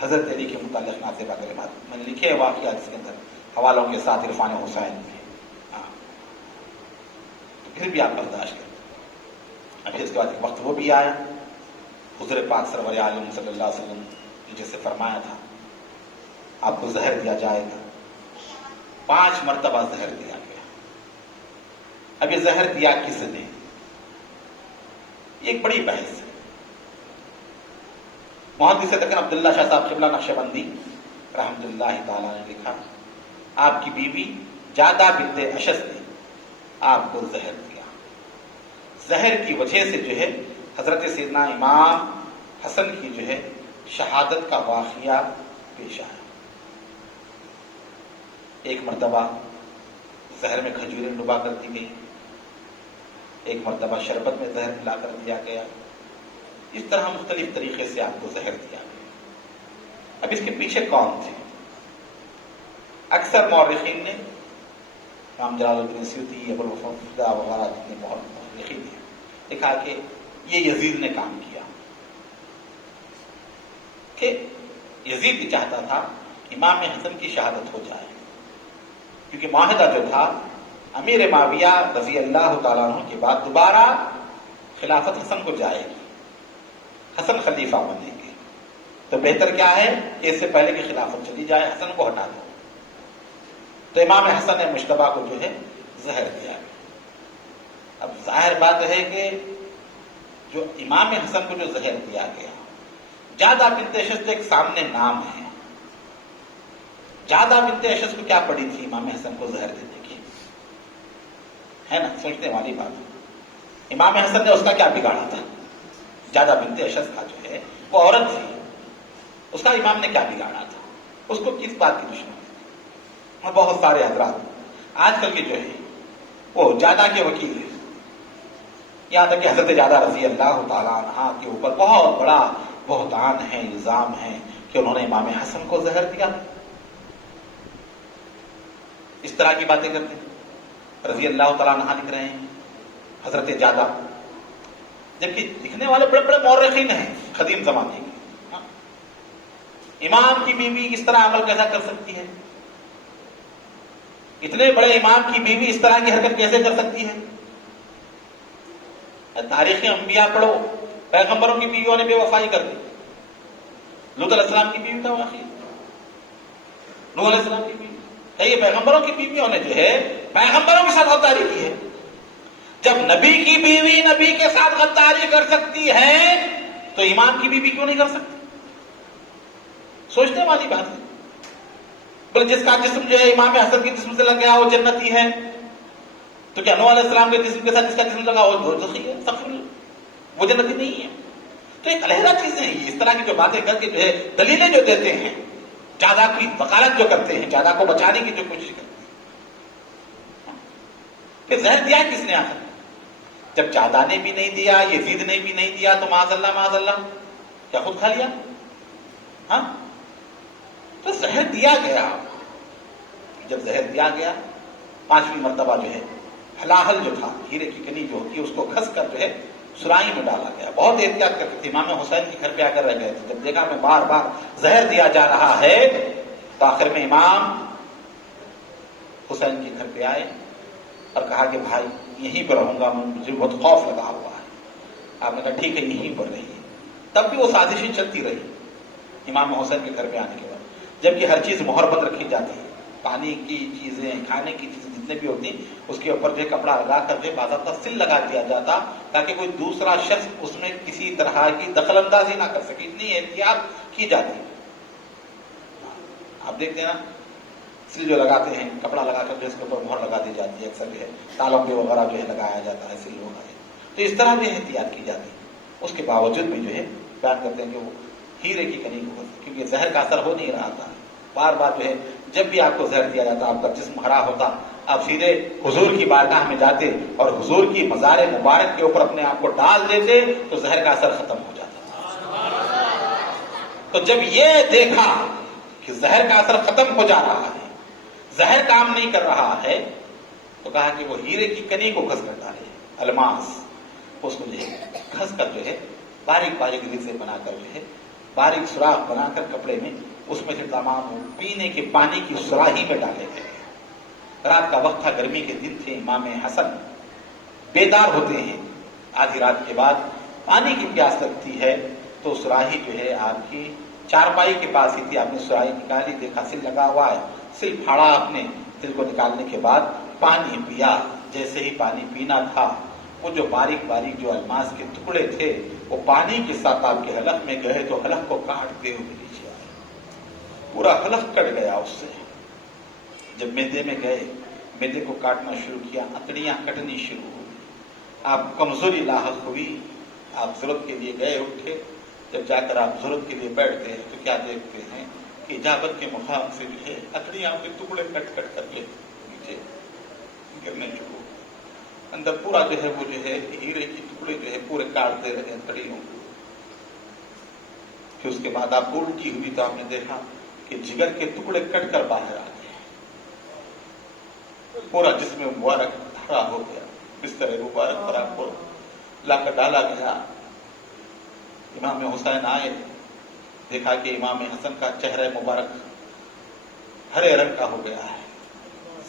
حضرت علی کے متعلق نازبہ کلمات میں نے لکھے واقعات اس کے اندر حوالوں کے ساتھ عرفان حسین میں. تو پھر بھی آپ برداشت کرتے. ابھی اس کے بعد ایک وقت وہ بھی آیا، حضور پاک سرور عالم صلی اللہ علیہ وسلم نے جیسے فرمایا تھا آپ کو زہر دیا جائے گا. 5 مرتبہ زہر دیا گیا. اب یہ زہر دیا کس نے؟ یہ ایک بڑی بحث ہے. محدث دکن عبداللہ شاہ صاحب قبلہ نقشبندی رحمۃ اللہ تعالی نے لکھا آپ کی بیوی جادہ بنت اشس نے آپ کو زہر دیا. زہر کی وجہ سے جو ہے حضرت سیدنا امام حسن کی جو ہے شہادت کا واقعہ پیش آیا. ایک مرتبہ زہر میں کھجوریں ڈبا کر دی گئی، ایک مرتبہ شربت میں زہر ملا کر دیا گیا. اس طرح مختلف طریقے سے آپ کو زہر دیا گیا. اب اس کے پیچھے کون تھے؟ اکثر مورخین نے، امام جلال الدین سیوطی، ابو الوفا وغیرہ جتنے مورخین ہیں، لکھا کہ یہ یزید نے کام کیا. کہ یزید یہ چاہتا تھا امام حسن کی شہادت ہو جائے، کیونکہ معاہدہ جو تھا امیر معاویہ رضی اللہ تعالیٰ عنہ کے بعد دوبارہ خلافت حسن کو جائے گی، حسن خلیفہ بنیں گے. تو بہتر کیا ہے کہ اس سے پہلے کہ خلافت چلی جائے حسن کو ہٹا دو. تو امام حسن نے مشتبہ کو جو ہے زہر دیا. اب ظاہر بات ہے کہ جو امام حسن کو جو زہر دیا گیا، جادہ بنت اشس ایک سامنے نام ہے. جادہ بنت اشس کو کیا پڑی تھی امام حسن کو زہر دینے کی؟ ہے نا سوچنے والی بات. امام حسن نے اس کا کیا بگاڑا تھا؟ جادہ بنت اشس کا جو ہے وہ عورت تھی، اس کا امام نے کیا بگاڑا تھا؟ اس کو کس بات کی دشمنی تھی؟ اور بہت سارے حضرات آج کل کے جو ہے وہ جادہ کے وکیل ہیں. یہاں تک کہ حضرت جادہ رضی اللہ تعالیٰ عنہ کے اوپر بہت بڑا بہتان ہے، الزام ہے کہ انہوں نے امام حسن کو زہر دیا. اس طرح کی باتیں کرتے ہیں. رضی اللہ تعالیٰ عنہ لکھ رہے ہیں حضرت جادہ، جبکہ لکھنے والے بڑے بڑے مورخین ہیں قدیم زمانے کے. امام کی بیوی اس طرح عمل کیسا کر سکتی ہے؟ اتنے بڑے امام کی بیوی اس طرح کی حرکت کیسے کر سکتی ہے؟ تاریخ انبیاء پڑھو، پیغمبروں کی بیویوں نے بے وفائی کر دی. لوط علیہ السلام کی بیوی کا واقعہ، نوح علیہ السلام کی بیوی ہے. یہ پیغمبروں کی بیویوں نے جو ہے پیغمبروں کے ساتھ غداری کی ہے. جب نبی کی بیوی نبی کے ساتھ غداری کر سکتی ہے تو امام کی بیوی کیوں نہیں کر سکتی؟ سوچنے والی بات ہے. بولے جس کا جسم جو ہے امام حسن کے جسم سے لگ گیا وہ جنتی ہے، تو کیا نوح علیہ السلام کے جسم کے ساتھ جس کا جسم لگا وہ دوزخی ہے؟ وہ جنتی نہیں ہے. تو ایک علیحدہ چیزیں ہیں. اس طرح کی جو باتیں کر کے جو ہے دلیلیں جو دیتے ہیں، جادہ کی وکالت جو کرتے ہیں، جادہ کو بچانے کی جو کوشش کرتے ہیں. کہ زہر دیا کس نے آخر؟ جب جادہ نے بھی نہیں دیا، یزید نے بھی نہیں دیا، تو معاذ اللہ کیا خود کھا لیا؟ ہاں، تو زہر دیا گیا. جب زہر دیا گیا، 5ویں مرتبہ جو ہے ہلاہل جو تھا، ہیرے کی کنی جو ہوتی ہے، اس کو گھس کر جو ہے سرائی میں ڈالا گیا. بہت احتیاط کرتے تھے. امام حسین کے گھر پہ آ کر رہ گئے تھے. جب دیکھا میں بار بار زہر دیا جا رہا ہے، تو آخر میں امام حسین کے گھر پہ آئے اور کہا کہ بھائی یہیں پر رہوں گا، مجھے بہت خوف لگا ہوا ہے. آپ نے کہا ٹھیک ہے یہیں پر رہیے. تب بھی وہ سازشیں چلتی رہی امام حسین کے گھر پہ آنے کے بعد. جبکہ ہر چیز مہر بند رکھی جاتی ہے، پانی کی چیزیں، کھانے کی چیزیں جتنے بھی ہوتی ہیں، اس کے اوپر جو کپڑا لگا کر جو باضابطہ سل لگا دیا جاتا، تاکہ کوئی دوسرا شخص اس میں کسی طرح کی دخل اندازی نہ کر سکے. اتنی احتیاط کی جاتی. آپ دیکھتے ہیں نا، سل جو لگاتے ہیں، کپڑا لگا کر جو اس کے اوپر مہر لگا دی جاتی ہے، اکثر جو ہے تالوں پہ وغیرہ جو ہے لگایا جاتا ہے سل وغیرہ. تو اس طرح بھی احتیاط کی جاتی ہے. اس کے باوجود بھی جو ہے بیان کرتے ہیں کہ وہ ہیرے کی کنی کو، کیونکہ زہر کا اثر ہو نہیں رہا تھا. بار بار جو ہے جب بھی آپ کو زہر دیا جاتا، آپ کا جسم ہرا ہوتا، آپ سیدھے حضور کی بارگاہ میں جاتے اور حضور کی مزار مبارک کے اوپر اپنے آپ کو ڈال دیتے، تو زہر کا اثر ختم ہو جاتا. تو جب یہ دیکھا کہ زہر کا اثر ختم ہو جا رہا ہے، زہر کام نہیں کر رہا ہے، تو کہا کہ وہ ہیرے کی کنی کو گھس کر ڈالے، الماس، اس کو جو ہے گھس کر جو ہے باریک باریک ریزے بنا کر جو ہے باریک سوراخ بنا کر کپڑے میں، اس میں سے تمام پینے کے پانی کی سراہی میں ڈالے گئے. رات کا وقت تھا، گرمی کے دن تھے. امام حسن بیدار ہوتے ہیں. آدھی رات کے بعد پانی کی پیاس لگتی ہے، تو سراہی جو ہے آپ کی چارپائی کے پاس ہی تھی. آپ نے سراہی نکالی، دیکھا سل لگا ہوا ہے، سل پھاڑا. آپ نے سل کو نکالنے کے بعد پانی پیا. جیسے ہی پانی پینا تھا، وہ جو باریک باریک جو الماس کے ٹکڑے تھے وہ پانی کے ساتھ آپ کے حلق میں گئے، تو حلق کو کاٹتے ہوئے نیچے آئے. پورا حلق کٹ گیا اس سے. جب میدے میں گئے، میدے کو کاٹنا شروع کیا، اتڑیاں کٹنی شروع ہوئی. آپ کمزوری لاحق ہوئی. آپ ضرورت کے لیے گئے، اٹھے. جب جا کر آپ ضرورت کے لیے بیٹھتے ہیں، تو کیا دیکھتے ہیں کہ اجابت کے مقام سے جو ہے اتڑیاں کے ٹکڑے کٹ کٹ کر کے نیچے گرنے شروع. اندر پورا جو ہے وہ جو ہے ہیرے کی ٹکڑے جو ہے پورے کاٹتے رہے تڑیوں کو. پھر اس کے بعد آپ الٹی ہوئی تو آپ نے دیکھا کہ جگر کے ٹکڑے کٹ کر باہر آ گئے. پورا جسم مبارک ہرا ہو گیا. بستر مبارک پر آپ کو لا کر ڈالا گیا. امام حسین آئے، دیکھا کہ امام حسن کا چہرہ مبارک ہرے رنگ کا ہو گیا ہے،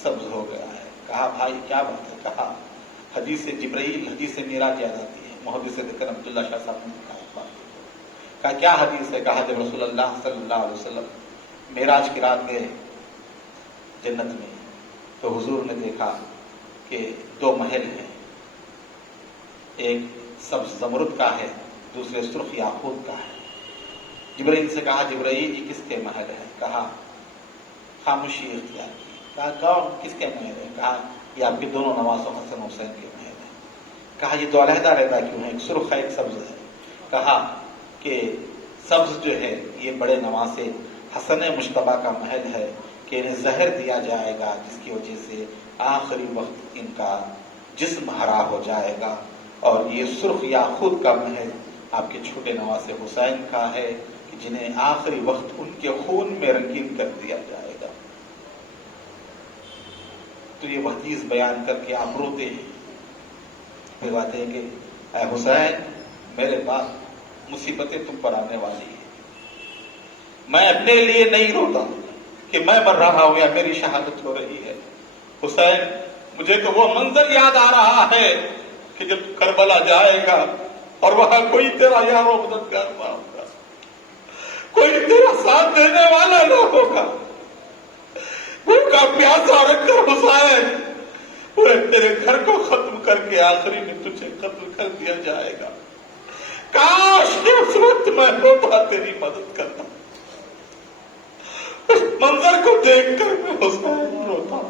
سبز ہو گیا ہے. کہا بھائی کیا بات ہے؟ کہا حدیث جبرائیل، حدیث معراج یاد آتی ہے. محدث ذکر عبداللہ شاہ صاحب نے کہا کیا حدیث ہے؟ کہا جب رسول اللہ صلی اللہ علیہ وسلم معراج کی رات گئے جنت میں، تو حضور نے دیکھا کہ 2 محل ہیں. ایک سبز زمرد کا ہے، دوسرے سرخ یاقوت کا ہے. جبرائیل سے کہا جبرائیل یہ کس کے محل ہے؟ کہا خاموشی اختیار کی. کہا کون کس کے محل ہے؟ کہا یہ آپ کے دونوں نواسوں حسن حسین کے محل ہیں. کہا یہ تو علیحدہ علیحدہ کیوں ہے؟ ایک سرخ ہے ایک سبز ہے. کہا کہ سبز جو ہے یہ بڑے نواسے حسن مشتبہ کا محل ہے کہ انہیں زہر دیا جائے گا، جس کی وجہ سے آخری وقت ان کا جسم ہرا ہو جائے گا. اور یہ سرخ یاقوت کا محل آپ کے چھوٹے نواسے حسین کا ہے کہ جنہیں آخری وقت ان کے خون میں رنگین کر دیا جائے گا. تو یہ حدیث بیان کر کے آپ روتے ہیں. پھر بات ہے کہ اے حسین میرے پاس مصیبتیں تم پر آنے والی ہیں. میں اپنے لیے نہیں روتا کہ میں مر رہا ہوں یا میری شہادت ہو رہی ہے. حسین مجھے تو وہ منظر یاد آ رہا ہے کہ جب کربلا جائے گا اور وہاں کوئی تیرا یار و مددگار نہ ہوگا، کوئی تیرا ساتھ دینے والا نہ ہوگا. بھوکا پیاسا رکھ کر حسین پورے تیرے گھر کو ختم کر کے آخری میں تجھے قتل کر دیا جائے گا. کاش کہ اس وقت میں ہوتا تیری مدد کرتا. اس منظر کو دیکھ کر میں حسین روتا ہوں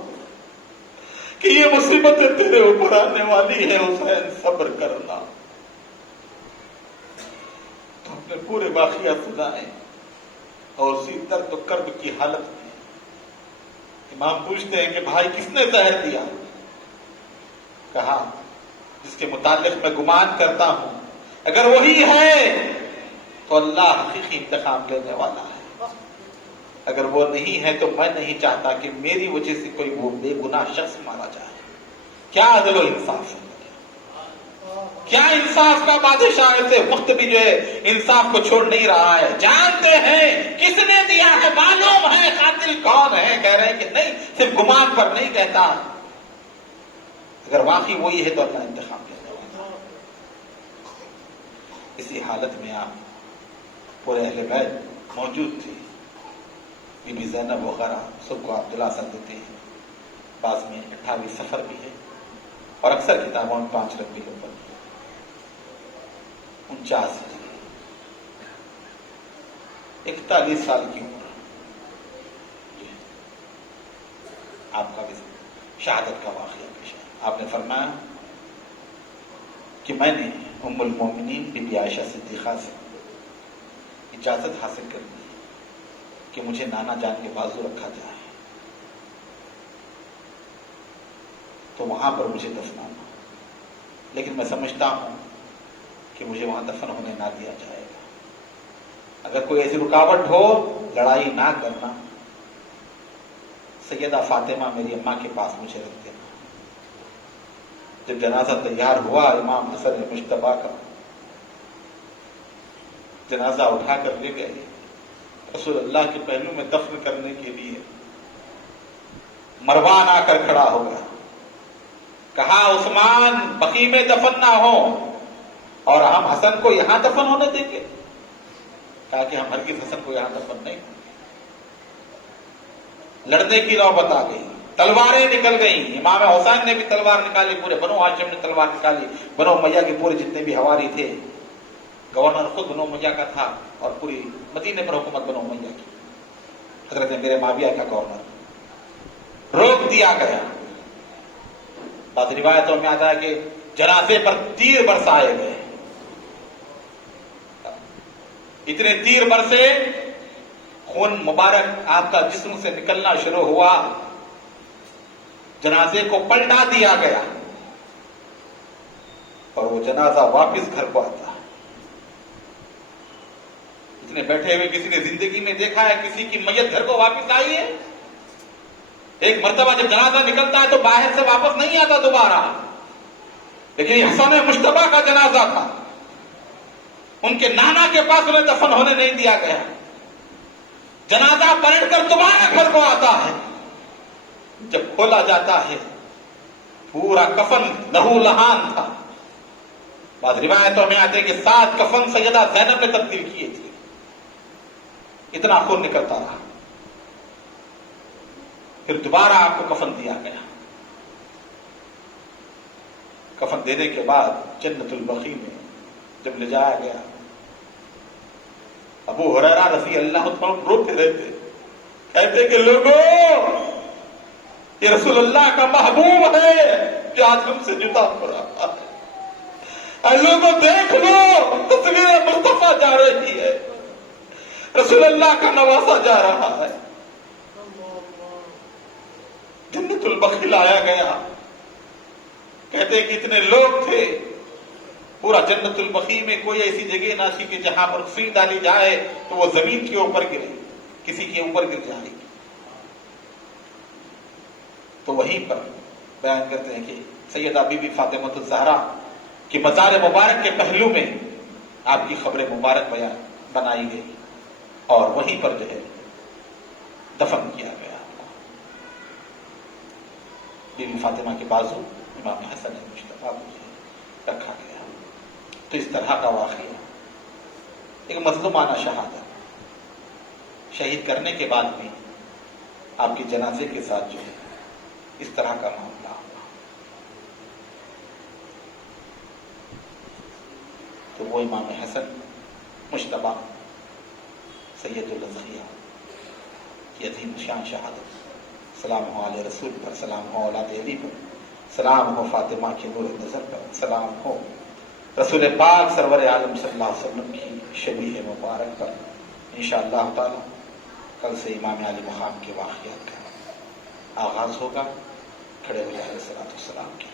کہ یہ مصیبتیں تیرے اوپر آنے والی ہیں حسین، صبر کرنا. تو اپنے پورے واقعات سنائے اور اسی درد و کرب کی حالت میں امام پوچھتے ہیں کہ بھائی کس نے زہر دیا؟ کہا جس کے متعلق میں گمان کرتا ہوں اگر وہی ہے تو اللہ حقیقی انتقام لینے والا ہے، اگر وہ نہیں ہے تو میں نہیں چاہتا کہ میری وجہ سے کوئی وہ بے گناہ شخص مارا جائے. کیا عدل و انصاف ہے، کیا انصاف کا بادشاہ ایسے وقت بھی جو ہے انصاف کو چھوڑ نہیں رہا ہے. جانتے ہیں کس نے دیا ہے، معلوم ہے قاتل کون ہے، کہہ رہے ہیں کہ نہیں صرف گمان پر نہیں کہتا، اگر واقعی وہی ہے تو اللہ انتقام لینے والا. اسی حالت میں آپ پورے اہل بیت موجود تھے، بی بی زینب وغیرہ سب کو آپ دلاسا دیتے ہیں. بعض میں 28 سفر بھی ہے اور اکثر کتابوں میں 5 ربیع الاول 49 41 سال کی عمر آپ کا بھی شہادت کا واقعہ پیش ہے. آپ نے فرمایا کہ میں نے ام المومنین بی بی عائشہ صدیقہ سے اجازت حاصل کر لی کہ مجھے نانا جان کے بازو رکھا جائے تو وہاں پر مجھے دفنانا، لیکن میں سمجھتا ہوں کہ مجھے وہاں دفن ہونے نہ دیا جائے گا. اگر کوئی ایسی رکاوٹ ہو لڑائی نہ کرنا، سیدہ فاطمہ میری اماں کے پاس مجھے رکھ دینا. جب جنازہ تیار ہوا امام حسن مجتبیٰ کا جنازہ اٹھا کر لے گئے رسول اللہ کے پہلو میں دفن کرنے کے لیے. مروان آ کر کھڑا ہو گیا، کہا عثمان بقیع میں دفن نہ ہو اور ہم حسن کو یہاں دفن ہونے دیں گے؟ کہا کہ ہم ہرگز حسن کو یہاں دفن نہیں. لڑنے کی نوبت آ گئی، تلواریں نکل گئیں. امام حسین نے بھی تلوار نکالی، پورے بنو ہاشم نے تلوار نکالی، بنو امیہ کے پورے جتنے بھی حواری تھے. گورنر خود بنو امیہ کا تھا اور پوری مدینے پر حکومت بنو امیہ کی، حضرت میرے معاویہ کا گورنر. روک دیا گیا. بعض روایتوں میں آتا ہے کہ جنازے پر تیر برسائے گئے. اتنے تیر برسے خون مبارک آپ کا جسم سے نکلنا شروع ہوا. جنازے کو پلٹا دیا گیا اور وہ جنازہ واپس گھر کو آتا ہے. اتنے بیٹھے ہوئے کسی نے زندگی میں دیکھا ہے کسی کی میت گھر کو واپس آئی ہے؟ ایک مرتبہ جب جنازہ نکلتا ہے تو باہر سے واپس نہیں آتا دوبارہ، لیکن یہ حسن مجتبیٰ کا جنازہ تھا. ان کے نانا کے پاس انہیں دفن ہونے نہیں دیا گیا. جنازہ پلٹ کر دوبارہ گھر کو آتا ہے. جب کھولا جاتا ہے پورا کفن لہو لہان تھا. بعض روایتوں میں آتے کہ 7 کفن سیدہ زینب نے تبدیل کیے تھے، اتنا خون نکلتا رہا. پھر دوبارہ آپ کو کفن دیا گیا. کفن دینے کے بعد جنت البقیع میں جب لے جایا گیا، ابو ہریرہ رضی اللہ عنہ روتے رہتے، کہتے کہ لوگوں یہ رسول اللہ کا محبوب ہے جو آج ہم سے جدا ہو رہا ہے. اے لوگوں دیکھ لو تصویر مصطفیٰ جا رہی ہے، رسول اللہ کا نواسا جا رہا ہے. جنت البقیع لایا گیا. کہتے کہ اتنے لوگ تھے، پورا جنت البقیع میں کوئی ایسی جگہ نہ تھی کہ جہاں پر سوئی ڈالی جائے تو وہ زمین کے اوپر گرے، کسی کے اوپر گر جائے گی. تو وہیں پر بیان کرتے ہیں کہ سیدہ بی بی فاطمہ الزہرا کی مزار مبارک کے پہلو میں آپ کی قبر مبارک بنائی گئی اور وہیں پر جو ہے دفن کیا گیا. بی بی فاطمہ کے بازو امام حسن مجتبیٰ کو رکھا گیا. تو اس طرح کا واقعہ ایک مظلومانہ شہادت، شہید کرنے کے بعد بھی آپ کے جنازے کے ساتھ جو ہے اس طرح کا معاملہ ہوا. تو وہ امام حسن مجتبیٰ سید الازکیاء یتیم شان شہادت، سلام ہو آل رسول پر، سلام ہو اولاد علی پر، سلام ہو فاطمہ کی نور نظر پر، سلام ہو رسول پاک سرور عالم صلی اللہ علیہ وسلم کی شبیہ مبارک پر۔ انشاءاللہ تعالی کل سے امام علی مقام کے واقعات کا آغاز ہوگا۔ کھڑے ہو جائے صلاۃ والسلام کی۔